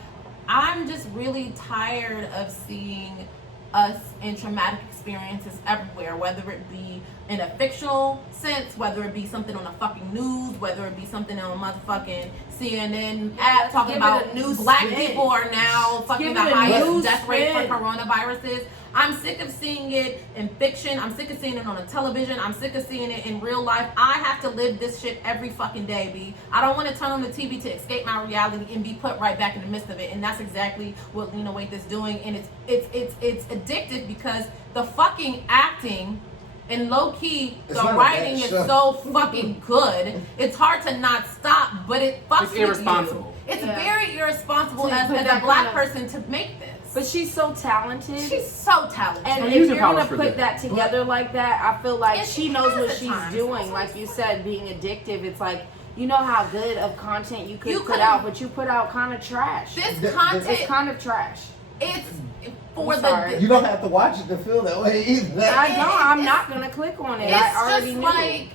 I'm just really tired of seeing us in traumatic experiences everywhere, whether it be in a fictional sense, whether it be something on the fucking news, whether it be something on motherfucking CNN app talking give it about a new black spin. people are now fucking Give the it a highest new death rate for spin. coronaviruses. I'm sick of seeing it in fiction. I'm sick of seeing it on the television. I'm sick of seeing it in real life. I have to live this shit every fucking day, B. I don't want to turn on the TV to escape my reality and be put right back in the midst of it. And that's exactly what Lena Waithe is doing. And it's addictive because the fucking acting and low key, It's the not a writing bad is show. so fucking good. It's hard to not stop, but it fucks It's with irresponsible. you. It's Yeah. very irresponsible To as put a that black kind of- person to make this. But she's so talented. She's so talented. And Well, if use you're your powers gonna for put good. that together like that, I feel like And she she knows has what at she's times. doing. Like you said, being addictive. It's like, you know how good of content you could You put could- out, but you put out kind of trash. This It's content, It's kind of trash. it's for I'm sorry. the. You don't have to watch it to feel that way either. I don't. I'm it's- not gonna click on it. It's I already just knew. like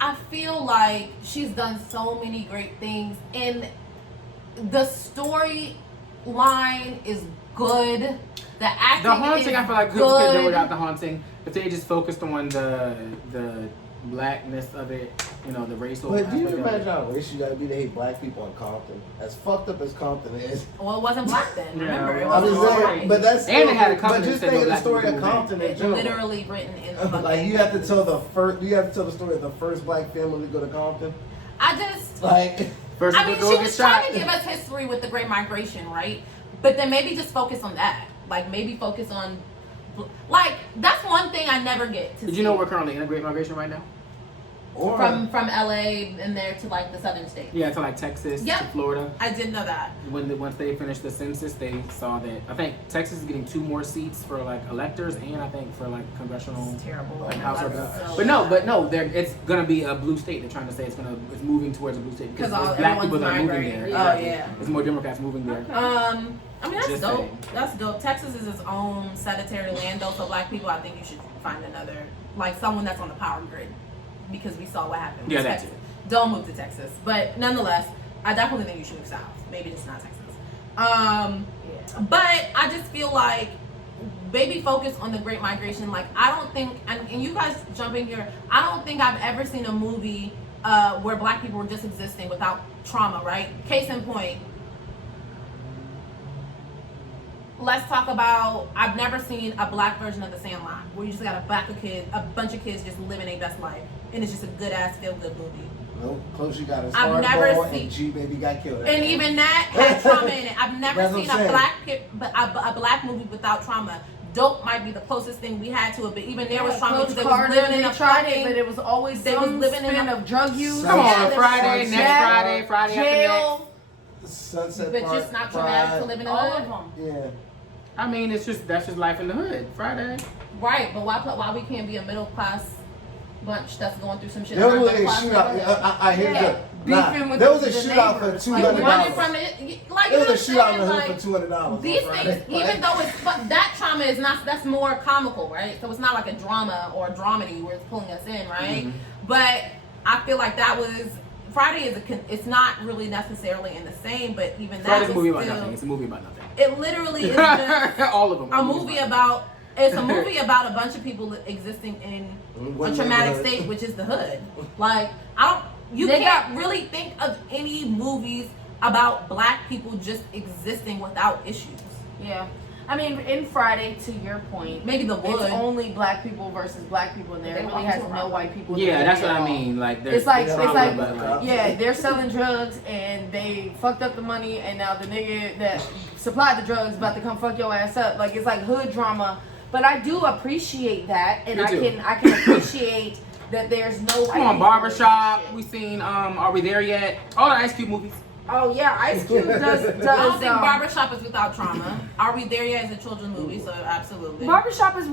I feel like she's done so many great things, and the storyline is good. The acting The haunting, is I feel like could good. do without the haunting. If they just focused on the blackness of it, you know, the racial. But do you aspect of it. imagine how racist you gotta be to hate black people in Compton? As fucked up as Compton is. Well, it wasn't black then. Yeah, Remember, it well, wasn't I'm just white. saying, but that's And they had a but company just that said think of no the story black of people Compton in It's general. literally written in the Like you have to tell the first. You have to tell the story of the first black family to go to Compton. I just. Like First, I mean, go she get was shot. trying to give us history with the Great Migration, right? But then maybe just focus on that. Like maybe focus on, like that's one thing I never get to Did see. you know we're currently in a great migration right now? or from LA and there to like the southern states? Yeah, to like Texas, Yep. to Florida. I did know that. Once they finished the census, they saw that I think Texas is getting 2 more seats for like electors and I think for like congressional. It's terrible. Like I know House that's Representatives. so But no, bad. it's gonna be a blue state. They're trying to say it's moving towards a blue state because Because there's black everyone's people that are moving migrating. there. Oh, Exactly. yeah. There's more Democrats moving there. I mean that's Just dope. saying. That's dope. Texas is its own sedentary land though, so black people I think you should find another like someone that's on the power grid. Because we saw what happened with Yeah, that Texas. too. Don't move to Texas. But nonetheless, I definitely think you should move south. Maybe just not Texas. But I just feel like baby focus on the Great Migration. Like I don't think and you guys jump in here, I don't think I've ever seen a movie where black people were just existing without trauma, right? Case in point. Let's talk about. I've never seen a black version of The Sandlot where you just got a bunch of kids just living their best life, and it's just a good ass feel good movie. no close you got a I've never hardball seen- and G baby got killed. And even that had trauma in it. I've never That's what seen I'm a saying. a black movie without trauma. Dope might be the closest thing we had to it, but even there was trauma Coach because they was Carter, living in they a tried it, fucking. but it was always they was some living in spin a- of drug use. Come on, Yeah, Friday, there's next some- Friday, Friday after next. Jail, Sunset but Park, just not traumatic to Pride. live in a All hood. of them. Yeah. I mean, that's just life in the hood. Friday. Right, but why we can't be a middle class bunch that's going through some shit? There in our was a middle class shootout. neighborhood? I hear Yeah. you. Nah, Beefing with there was a the shootout for neighbors. Like $200. running from it, like There you know was a what shootout I'm in the saying? hood Like, for $200. these on things, Friday. even though it's but that trauma is not that's more comical, right? So it's not like a drama or a dramedy where it's pulling us in, right? But I feel like that was Friday it's not really necessarily in the same, but even that Friday's a was movie about still, nothing. It's a movie about nothing. it literally is just All of them. a movie about. It's a movie about a bunch of people existing in One a traumatic neighborhood. state, which is the hood. Like you They can't really think of any movies about black people just existing without issues. Yeah. I mean, in Friday, to your point, Maybe the wood. it's only black people versus black people, and there really has no white people. Yeah, that's what I mean. Like, it's like trauma, yeah, they're selling drugs and they fucked up the money, and now the nigga that supplied the drugs about to come fuck your ass up. Like, it's like hood drama. But I do appreciate that, and I can appreciate that there's no. Come on, Barbershop. We seen Are We There Yet? All the Ice Cube movies. Oh yeah, Ice Cube does. I don't think Barbershop is without trauma. Are We There Yet is a children's movie, so absolutely. Barbershop is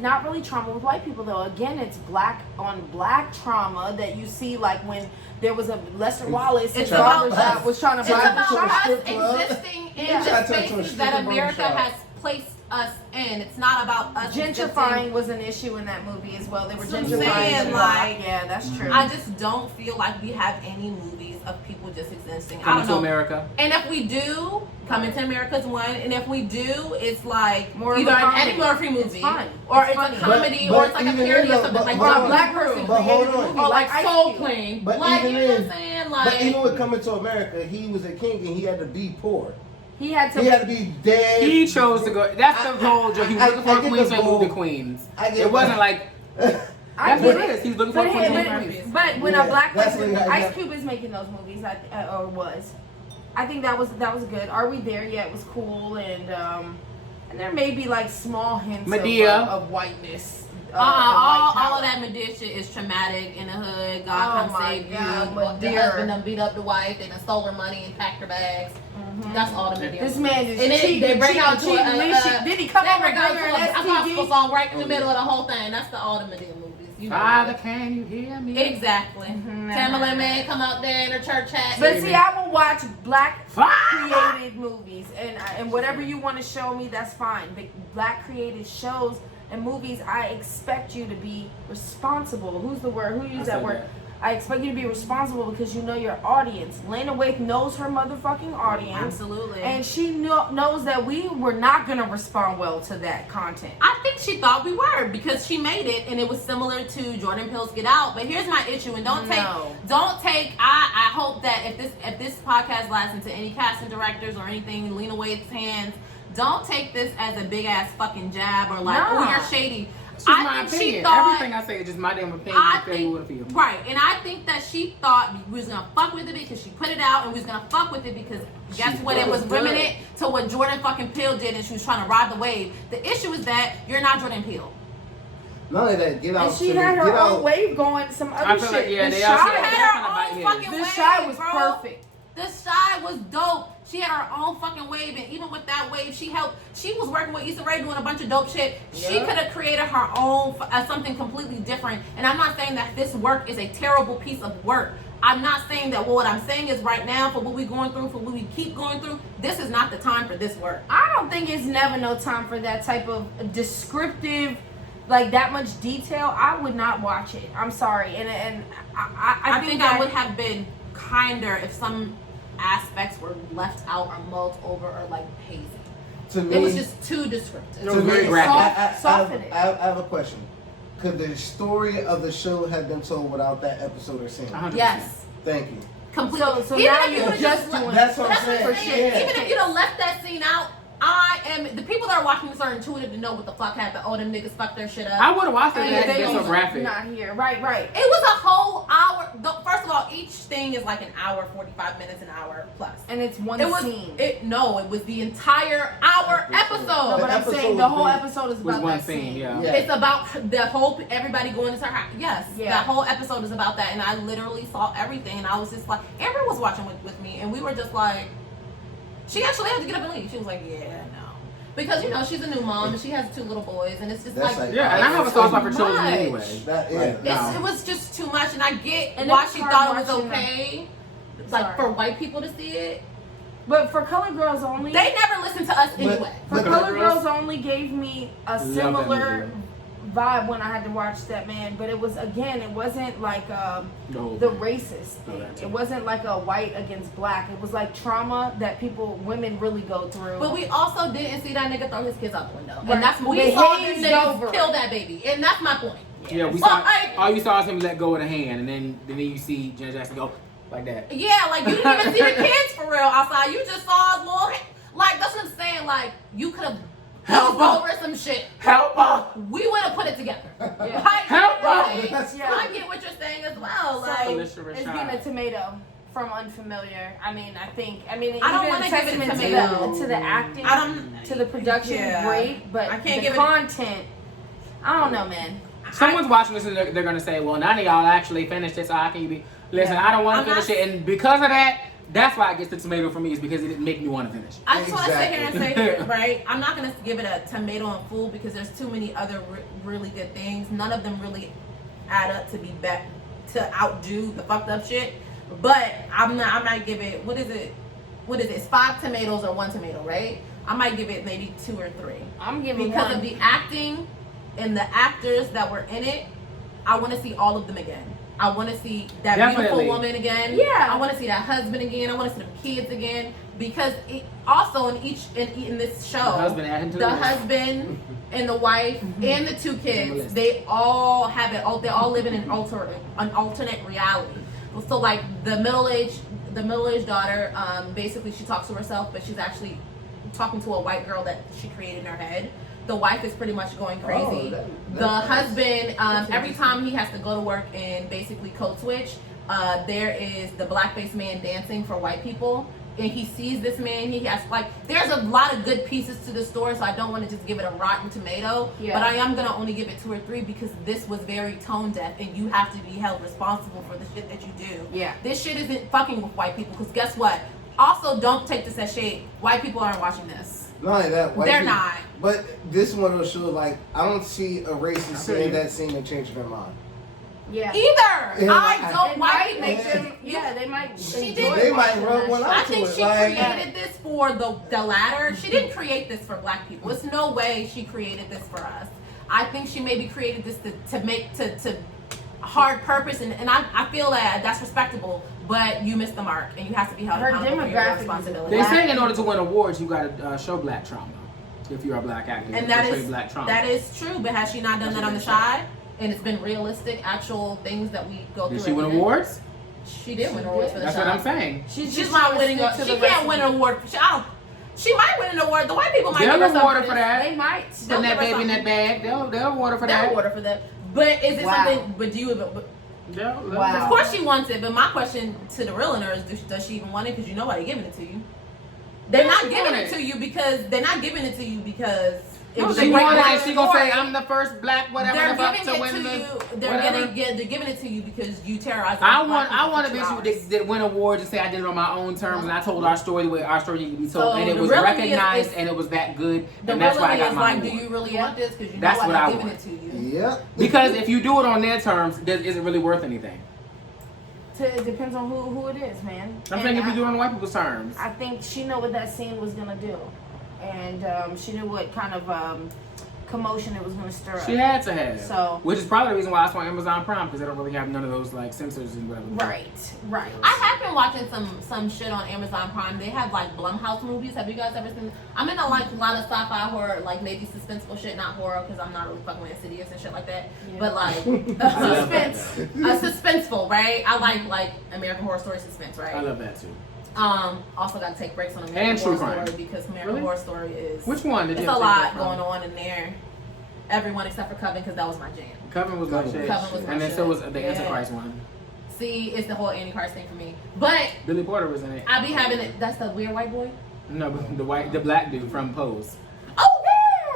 not really trauma with white people though. Again, it's black on black trauma that you see, like when there was a Lester Wallace in Barbershop was trying to buy the shop. It's about us existing in the spaces that America has placed us in. It's not about us. Gentrifying was an issue in that movie as well. They were gentrifying. Yeah, that's true. I just don't feel like we have any movies of people just existing. Coming to America. And if we do, Coming to America is one. And if we do, it's like more either an Eddie Murphy movie, or it's a comedy, or it's like a parody or something. Like a black person created a movie, like Soul Plane. Like, you know what I'm saying? Like, but even with Coming to America, he was a king and he had to be poor. He had to be dead. He chose to go. That's the whole joke. He was looking for Queens and moved to Queens. It wasn't like. That's what it is. He's looking for Queens. But when a black person, Ice Cube is making those movies, or was. I think that was good. Are We There Yet was cool, and there may be like small hints of whiteness. All of that Medea shit is traumatic in the hood. God come save you. The husband done beat up the wife, they done stole her money and packed her bags. That's all the Medea. This man is cheating. They bring out did he come over and bring her an a gospel song right in the middle of the whole thing. That's all the Medea movies. You know Father, can you hear me? Exactly. Tamala Man come out there in her church hat. But see, I will watch black created movies, and whatever you want to show me, that's fine. But black created shows and movies, I expect you to be responsible. Who's the word? Who used that word? I expect you to be responsible because you know your audience. Lena Waithe knows her motherfucking audience. Absolutely. And she knows that we were not going to respond well to that content. I think she thought we were because she made it and it was similar to Jordan Peele's Get Out. But here's my issue, and I hope that if this podcast lasts into any casting directors or anything, Lena Waithe's hands, don't take this as a big ass fucking jab or like, oh, you're shady. It's just my opinion. Everything I say is just my damn opinion. Right, and I think that she thought we was gonna fuck with it because she put it out, and we was gonna fuck with it because guess what? It was limited to what Jordan fucking Peele did, and she was trying to ride the wave. The issue is that you're not Jordan Peele. Not only that, Get Out. And she had her own wave going, some other shit. Like, yeah, The Shy had her own fucking wave. The Shy was perfect. The Shy was dope. She had her own fucking wave, and even with that wave, she was working with Issa Rae doing a bunch of dope shit. Yeah. She could have created her own something completely different. And I'm not saying that this work is a terrible piece of work. I'm not saying that. Well, what I'm saying is right now, for what we're going through, for what we keep going through, this is not the time for this work. I don't think it's never no time for that type of descriptive, like that much detail. I would not watch it. I'm sorry, and I think I would have been kinder if some aspects were left out or mulled over or like hazy. To me, it was just too descriptive. It was very graphic. I have a question. Could the story of the show have been told without that episode or scene? 100%. Yes. Thank you. Completely. So now you're just doing. That's what I'm saying. For sure. Even if you'd have left that scene out, the people that are watching this are intuitive to know what the fuck happened. Oh, them niggas fucked their shit up. I would have watched it if it was so graphic. Not here. Right. It was a whole hour. First of all, each thing is like an hour, 45 minutes, an hour plus. And it's one scene. It was the entire hour episode. No, but I'm saying the whole episode is about one that scene. Yeah. It's about the whole, everybody going into her house. Yes. Yeah. That whole episode is about that. And I literally saw everything. And I was just like, Amber was watching with me. And we were just like, she actually had to get up and leave. She was like, yeah, no. Because, you know, she's a new mom and she has 2 little boys, and it's just like yeah, and I have a soft spot for children anyway. It was just too much, and I get why she thought it was okay, like for white people to see it. But for Colored Girls Only, they never listen to us anyway. For Colored Girls Only gave me a similar vibe when I had to watch that, man. But it wasn't like the racist thing. It wasn't like a white against black. It was like trauma that women really go through. But we also didn't see that nigga throw his kids out the window. Right. And that's when we saw these niggas kill that baby. And that's my point. Yeah, we saw. All you saw is him let go of the hand, and then you see Janet Jackson go like that. Yeah, like you didn't even see the kids for real outside. You just saw his little. Like, that's what I'm saying. like, you could have Help over some shit. Help her. We would have put it together. Yeah. Help Right? us. Yeah. I get what you're saying as well. So, Like, Felicia it's Rashad. getting a tomato from Unfamiliar. I mean, I I don't even wanna a give it a testament tomato. to the acting, I don't- to the production, Yeah. great, but I can't the give it- content, I don't know, man. Someone's watching this and they're gonna say, "Well, none of y'all actually finished it, so how can you be?" Listen, Yeah. I don't want I'm to finish not- it, and because of that, that's why it gets the tomato for me. Is because it didn't make me want to finish it. I just want to sit here and say, Exactly. right? I'm not going to give it a tomato in full because there's too many other really good things. None of them really add up to be to outdo the fucked up shit. But I might give it. What is it? It's 5 tomatoes or 1 tomato, right? I might give it maybe 2 or 3 I'm giving because one. of the acting and the actors that were in it. I want to see all of them again. I want to see that Definitely. beautiful woman again. Yeah. I want to see that husband again. I want to see the kids again because also in this show, The husband adding to the the list. husband and the wife and the 2 On the kids, list. they all have it. They all live in an alternate reality. So like the middle-aged daughter, basically she talks to herself, but she's actually talking to a white girl that she created in her head. The wife is pretty much going crazy. The husband, every time he has to go to work and basically code switch, there is the black-faced man dancing for white people. And he sees this man, he has there's a lot of good pieces to the story, so I don't want to just give it a rotten tomato. Yeah. But I am going to only give it 2 or 3 because this was very tone deaf and you have to be held responsible for the shit that you do. Yeah. This shit isn't fucking with white people because guess what? Also, don't take this as shade. White people aren't watching this. Not only that, white They're people- not. But this one will show I don't see a racist seeing that scene and changing their mind. Yeah. Either. Yeah, I don't. It White might people. make them, yeah, they might. She enjoy did. They might watching rub that one shit. out. I think to she it, like- created this for the latter. She didn't create this for black people. It's no way she created this for us. I think she maybe created this to hard purpose, and I feel that that's respectable. But you missed the mark, and you have to be held Her accountable for your demographic is responsibility. They say in order to win awards, you got to show black trauma. If you're a black actor, And you that portray is black trauma. that is true. But has she not done That's that on the what they side? And it's been realistic, actual things that we go through. Did she win every day? awards? She did win awards for the That's show. what I'm saying. She's just not trying to winning. stick to She the can't win an recipe. award. She might win an award. The white people might They'll give her award her something. for that. They might. Putting that give her baby in that something. bag. They'll award her for They'll that. award her for that. But is it Wow. something? But do you? But Wow. of course she wants it. But my question to the real is, does she even want it? Because you know why they're giving it to you. They're Yeah, not she giving want it it. to you because they're not giving it to you because it No, was she a great wanted black it. She gonna say, story. "I'm the first black whatever They're the fuck giving to it win to the you. whatever." They're giving it to you because you terrorized. I black want a people for 2 bitch hours. that win awards and say I did it on my own terms and I told our story the way our story needed to be told, So and it the was real recognized is- and it was that good, The and that's why I reality got is my like, do award. you really want this? Because you know That's I'm what not I giving want. it to you. Yep. Because if you do it on their terms, is it really worth anything? It depends on who it is, man. I'm And saying if you I- do it on white people's terms. I think she knew what that scene was gonna do, and she knew what kind of commotion it was gonna stir up. She had to have. So- which is probably the reason why I saw Amazon Prime, because they don't really have none of those like censors and whatever. Right. I have been watching some shit on Amazon Prime. They have like Blumhouse movies. Have you guys ever seen? I'm into like a lot of sci-fi horror, like maybe suspenseful shit, not horror, because I'm not really fucking with Insidious and shit like that. Yeah. But like I love that. suspense, suspenseful, right? I like American Horror Story suspense, right? I love that too. Also got to take breaks on American And true Horror crime. Story because American Really? Horror Story is Which one did it's you a have to lot take that going from? on in there. Everyone except for Coven because that was my jam. Coven was my Coven shit. Coven was my and then shit. so was the Yeah. Antichrist one. See, it's the whole Antichrist thing for me. But Billy Porter was in it. I be having it. That's the weird white boy. No, but the black dude from Pose. Oh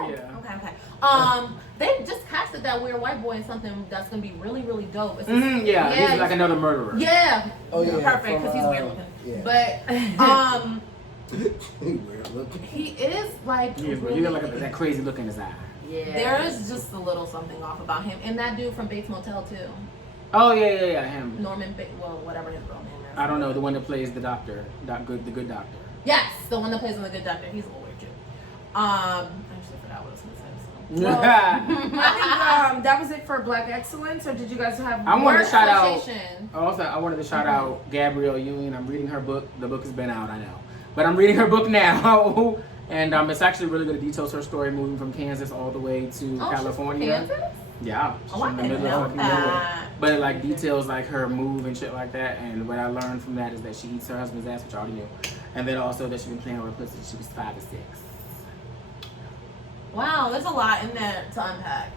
yeah. Yeah. Okay. They just casted that weird white boy in something that's gonna be really, really dope. It's Yeah, he's like it's- another murderer. Yeah. Oh, yeah, Perfect, because he's from, weird looking. yeah. But Weird looking. he is like. He is, but really- you got like that crazy look in his eye. Yeah. There is just a little something off about him, and that dude from Bates Motel too, Oh yeah, him. Norman. Well, whatever his real name is. I don't know, the one that plays the doctor, the good doctor. Yes, the one that plays in The Good Doctor. He's a little weird too. I actually forgot what I was gonna say. So. I think that was it for Black Excellence, or did you guys have I wanted more? to shout out. Quotation. Also, I wanted to shout out Gabrielle Union. I'm reading her book. The book has been out, I know, but I'm reading her book now, and it's actually really good. It details her story moving from Kansas all the way to Oh, California. She's from Kansas? Yeah, she's Oh, I from the didn't middle know of fucking nowhere. that. But it like details like her move and shit like that. And what I learned from that is that she eats her husband's ass, which I already knew. And then also that she's been playing with pussy since she was 5 or 6. Wow, there's a lot in there to unpack.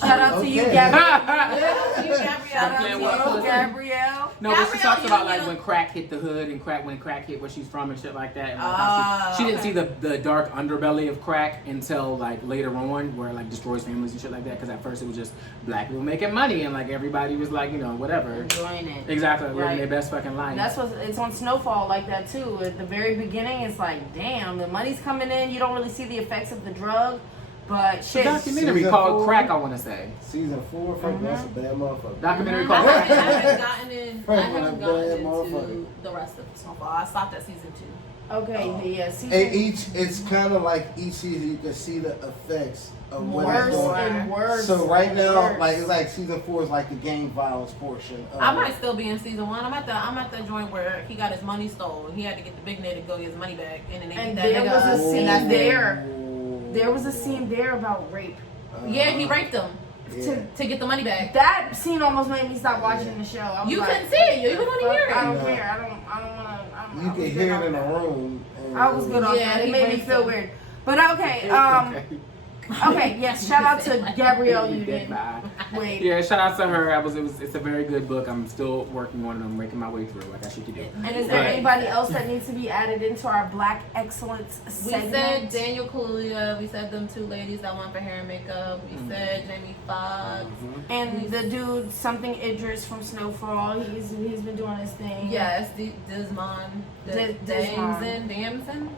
Shout out to you, Okay. Gabrielle. Shout out to you, Gabrielle. No, but she talks about like Gabrielle, when crack hit the hood and when crack hit where she's from and shit like that. And like Ah, she didn't okay. see the dark underbelly of crack until like later on, where it like destroys families and shit like that. Because at first it was just black people making money and like everybody was like, you know, whatever. Enjoying it. Exactly, living Right. their best fucking life. That's what it's on Snowfall like that too. At the very beginning, it's like, damn, the money's coming in. You don't really see the effects of the drug, but shit. documentary Season called 4. Crack, I want to say. Season 4, Frank, that's a bad motherfucker. Documentary I called haven't, Crack. I haven't gotten in. I Frank, haven't bad gotten into motherfucker. the rest of Snowfall. I stopped at season 2. Okay, yeah, season It's kind of like each season you can see the effects of what it's worse doing. and worse. So right now, worse. like it's like season 4 is like the gang violence portion. Of I might still be in season 1. I'm at the joint where he got his money stolen. He had to get the big nigga to go get his money back, and then they And beat that there nigga was a up, scene and that's it. there. There was a scene there about rape. Yeah, he raped him Yeah. to get the money back. That scene almost made me stop watching the show. I was You like, couldn't see it. You couldn't fuck, hear it. I don't No. care. I don't want to. You can hear it in a room. And I was good on Yeah, that. It he made me raped feel him. weird. But okay, okay, yes. Shout out to Gabrielle Union. Wait. Yeah, shout out to her. It's a very good book. I'm still working on it. I'm making my way through like I should do. And is there Right. anybody else that needs to be added into our Black Excellence We segment? said Daniel Kaluuya. We said them 2 ladies that went for hair and makeup. We said Jamie Foxx. And the dude, something Idris from Snowfall. He's been doing his thing. Yes, Desmond. Damson.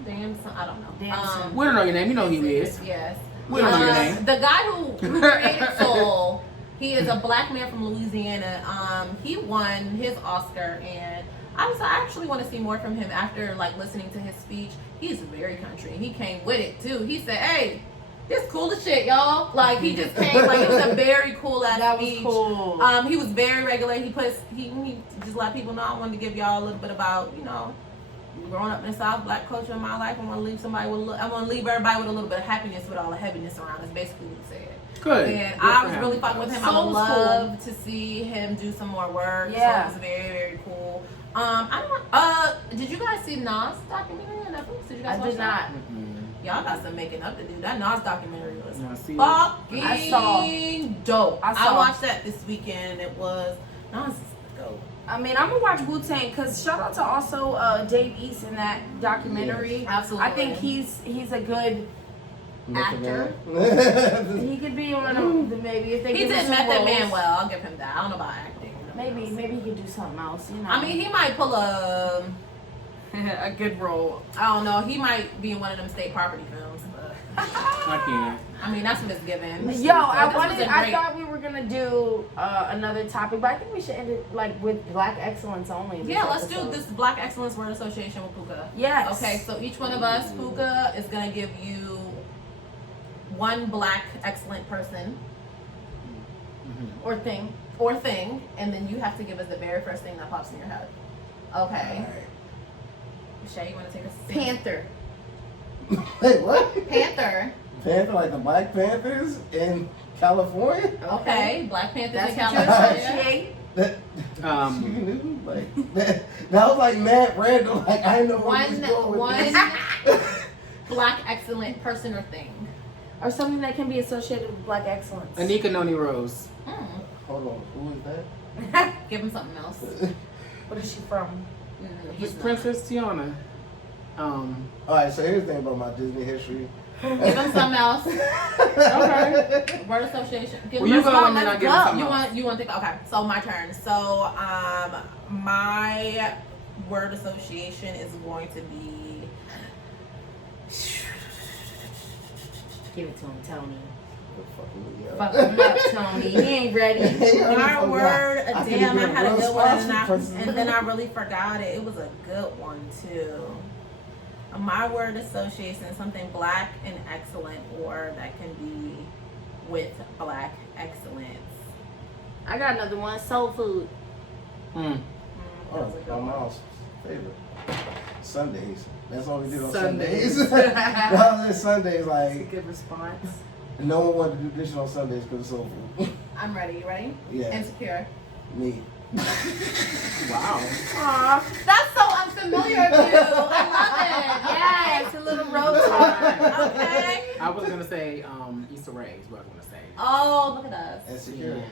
I don't know. Damson. We don't know your name. You know who he is. Yes. We don't know your name. The guy who created Soul, he is a black man from Louisiana. He won his Oscar, and I actually want to see more from him after like listening to his speech. He's very country. He came with it too. He said, "Hey, this cool as shit, y'all." Like he just came. Like it was a very cool ass That was speech. cool. He was very regular. He just let people know. I wanted to give y'all a little bit about growing up in the South, black culture in my life. I want to leave everybody with a little bit of happiness with all the heaviness around. Is basically what he said. Good. And Good I for was him. really fucking with him. I would Soul's love to see him do some more work. Yeah. So it was very, very cool. Did you guys see Nas documentary on Netflix? Did you guys I watch did that? not. Y'all got some making up to do. That Nas documentary was Yeah, I see it. fucking I saw. dope. I I saw. watched that this weekend. It was Nas is dope. I mean, I'm gonna watch Wu-Tang because shout out to also Dave East in that documentary. Yes, absolutely. I think he's a good actor. Man. He could be one of the maybe if they He give him did some Method roles. Man well. I'll give him that. I don't know about acting. Maybe he could do something else. You know. I mean, he might pull a good role. I don't know. He might be in one of them state property films, but I can't. I mean, that's what it's given. Yo, I I thought we were gonna do another topic, but I think we should end it like with Black Excellence only. Yeah, let's do this Black Excellence Word Association with Puka. Yes. Okay, so each one of us, Puka, is gonna give you one Black excellent person Or thing. or thing, and then you have to give us the very first thing that pops in your head. Okay. Shay, you want to take a seat? Panther. Wait, what? Panther. Panther, like the Black Panthers in California? Okay, Black Panthers That's in what you California. associate. That, Um, you knew? Like, that was like mad random. Like, I didn't know where he was going with One this. Black excellent person or thing. Or something that can be associated with Black Excellence. Anika Noni Rose. Hold on, who is that? Give him something else. What is she from? It's Princess Tiana. Alright, so here's the thing about my Disney history. Give him something else. Okay. Word association. Give Well, him you go and then let's I'll give go. him something You else. want to think? Okay, so my turn. So my word association is going to be. Give it to him, Tony. Yeah. Fuck him up, Tony. He ain't ready. My word, I could've damn, I been had a real good one spicy and then I really forgot it. It was a good one too. My word association is something Black and excellent, or that can be with Black excellence. I got another one. Soul food. That was a Oh, good my one. mom's favorite. Sundays. That's all we did on Sundays. Sundays. That was it, Sundays. Like, Good response. no one wanted to do dishes on Sundays because of soul food. I'm ready. You ready? Yeah. Insecure. Me. Wow. Aw. That's so unfamiliar of you. I love it. Yes, a little road talk. Okay. I was gonna say Issa Rae is what I was gonna say. Oh, look at us. Insecure.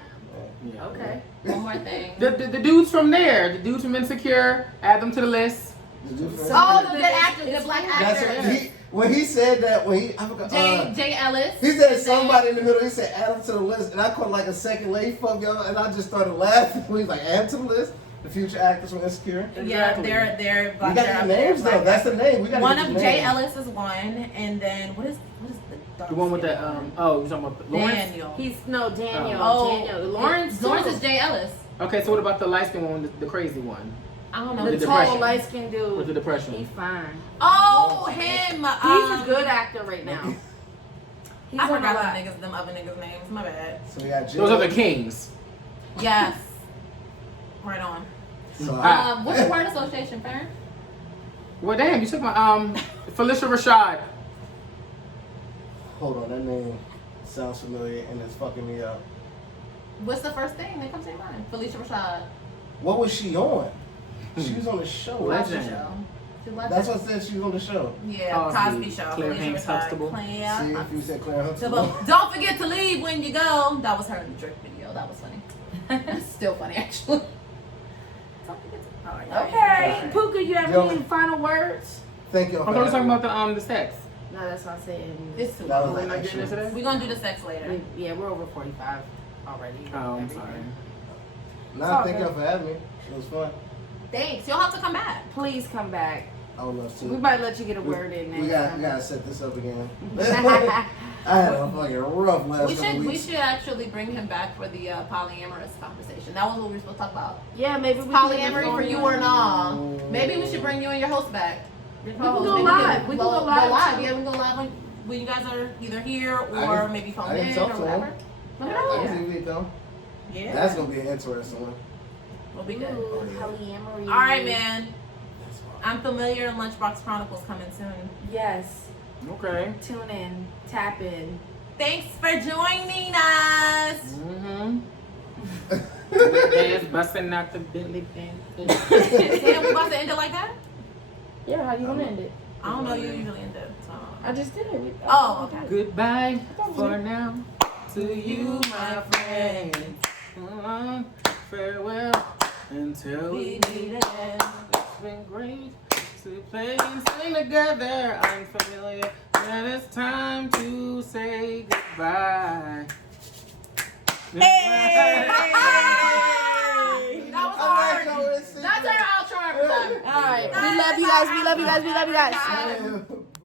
Yeah. Okay. One more thing. The dudes from there, the dudes from Insecure, add them to the list. Oh, the good actor, the black That's actor. what when he said that, I forgot, Jay Ellis. he said somebody in the middle. He said add him to the list, and I caught like a second late fuck y'all, and I just started laughing when he's like add him to the list. The future actors from Insecure. Yeah, Exactly. they're We got their names though. That's the name. We got one of Jay Ellis is one, and then what is The one with the oh, you're talking about Lawrence? Daniel. Daniel. Oh, Daniel. Lawrence. Lawrence is Jay Ellis. Okay, so what about the light skin one, the crazy one? I don't know. The The depression. tall, light skinned dude. With the depression. He's fine. Oh, him. He's a good actor right now. He's I on a forgot lot. them other niggas' names. My bad. So we got Jay. Those are the kings. Yes. Right on. So, What's your word association, Farron? Well, damn, you took my Felicia Rashad. hold on, that name sounds familiar and it's fucking me up. What's the first thing that comes to your mind? Felicia Rashad. What was she on? She was on the show. Legend. Show. She loved That's it. what I said. She was on the show. Yeah, Cosby Show. Claire Felicia Hanks Rashad. Huxtable. Claire. See if you said Claire Huxtable. Don't forget to leave when you go. That was her in the Drake video. That was funny. Still funny, actually. Don't forget to. All right. Okay. Puka, you have Yo. any final words? Thank you. I thought we were talking about the sex. No, that's not saying. It's too That was long. We're not getting into that? We're gonna do the sex later. Yeah, we're over 45 already. Oh, I'm Everything. sorry. Nah, thank y'all for having me. It was fun. Thanks. You'll have to come back. Please come back. I would love to. We might let you get a word in We next gotta set this up again. I had a fucking rough last couple We weeks. should actually bring him back for the polyamorous conversation. That was what we were supposed to talk about. Yeah, maybe we Polyamory for you or not. Maybe we should bring you and your host back. We can go live. We can go live. too. Yeah, we can go live when you guys are either here I or can- maybe phone I can in talk or to whatever. him. Let me I know. can see it though. Yeah. That's gonna be an interesting one. We'll be good. Ooh, polyamory. All right, man. I'm familiar and Lunchbox Chronicles coming soon. Yes. Okay. Tune in. Tap in. Thanks for joining us. Mm-hmm. Dance busting out the Bentley Benz. Damn, we about to end it like that? Yeah, how you gonna end it? I don't know. You usually end it. So. I just did it. Oh, okay. Goodbye for now to you, my friend. Farewell until we meet again. It's been great to play and sing together. I'm familiar, and it's time to say goodbye. Hey! That was hard. That's our outro every time. All right. We love you guys. We love you guys. We love you guys. Yeah.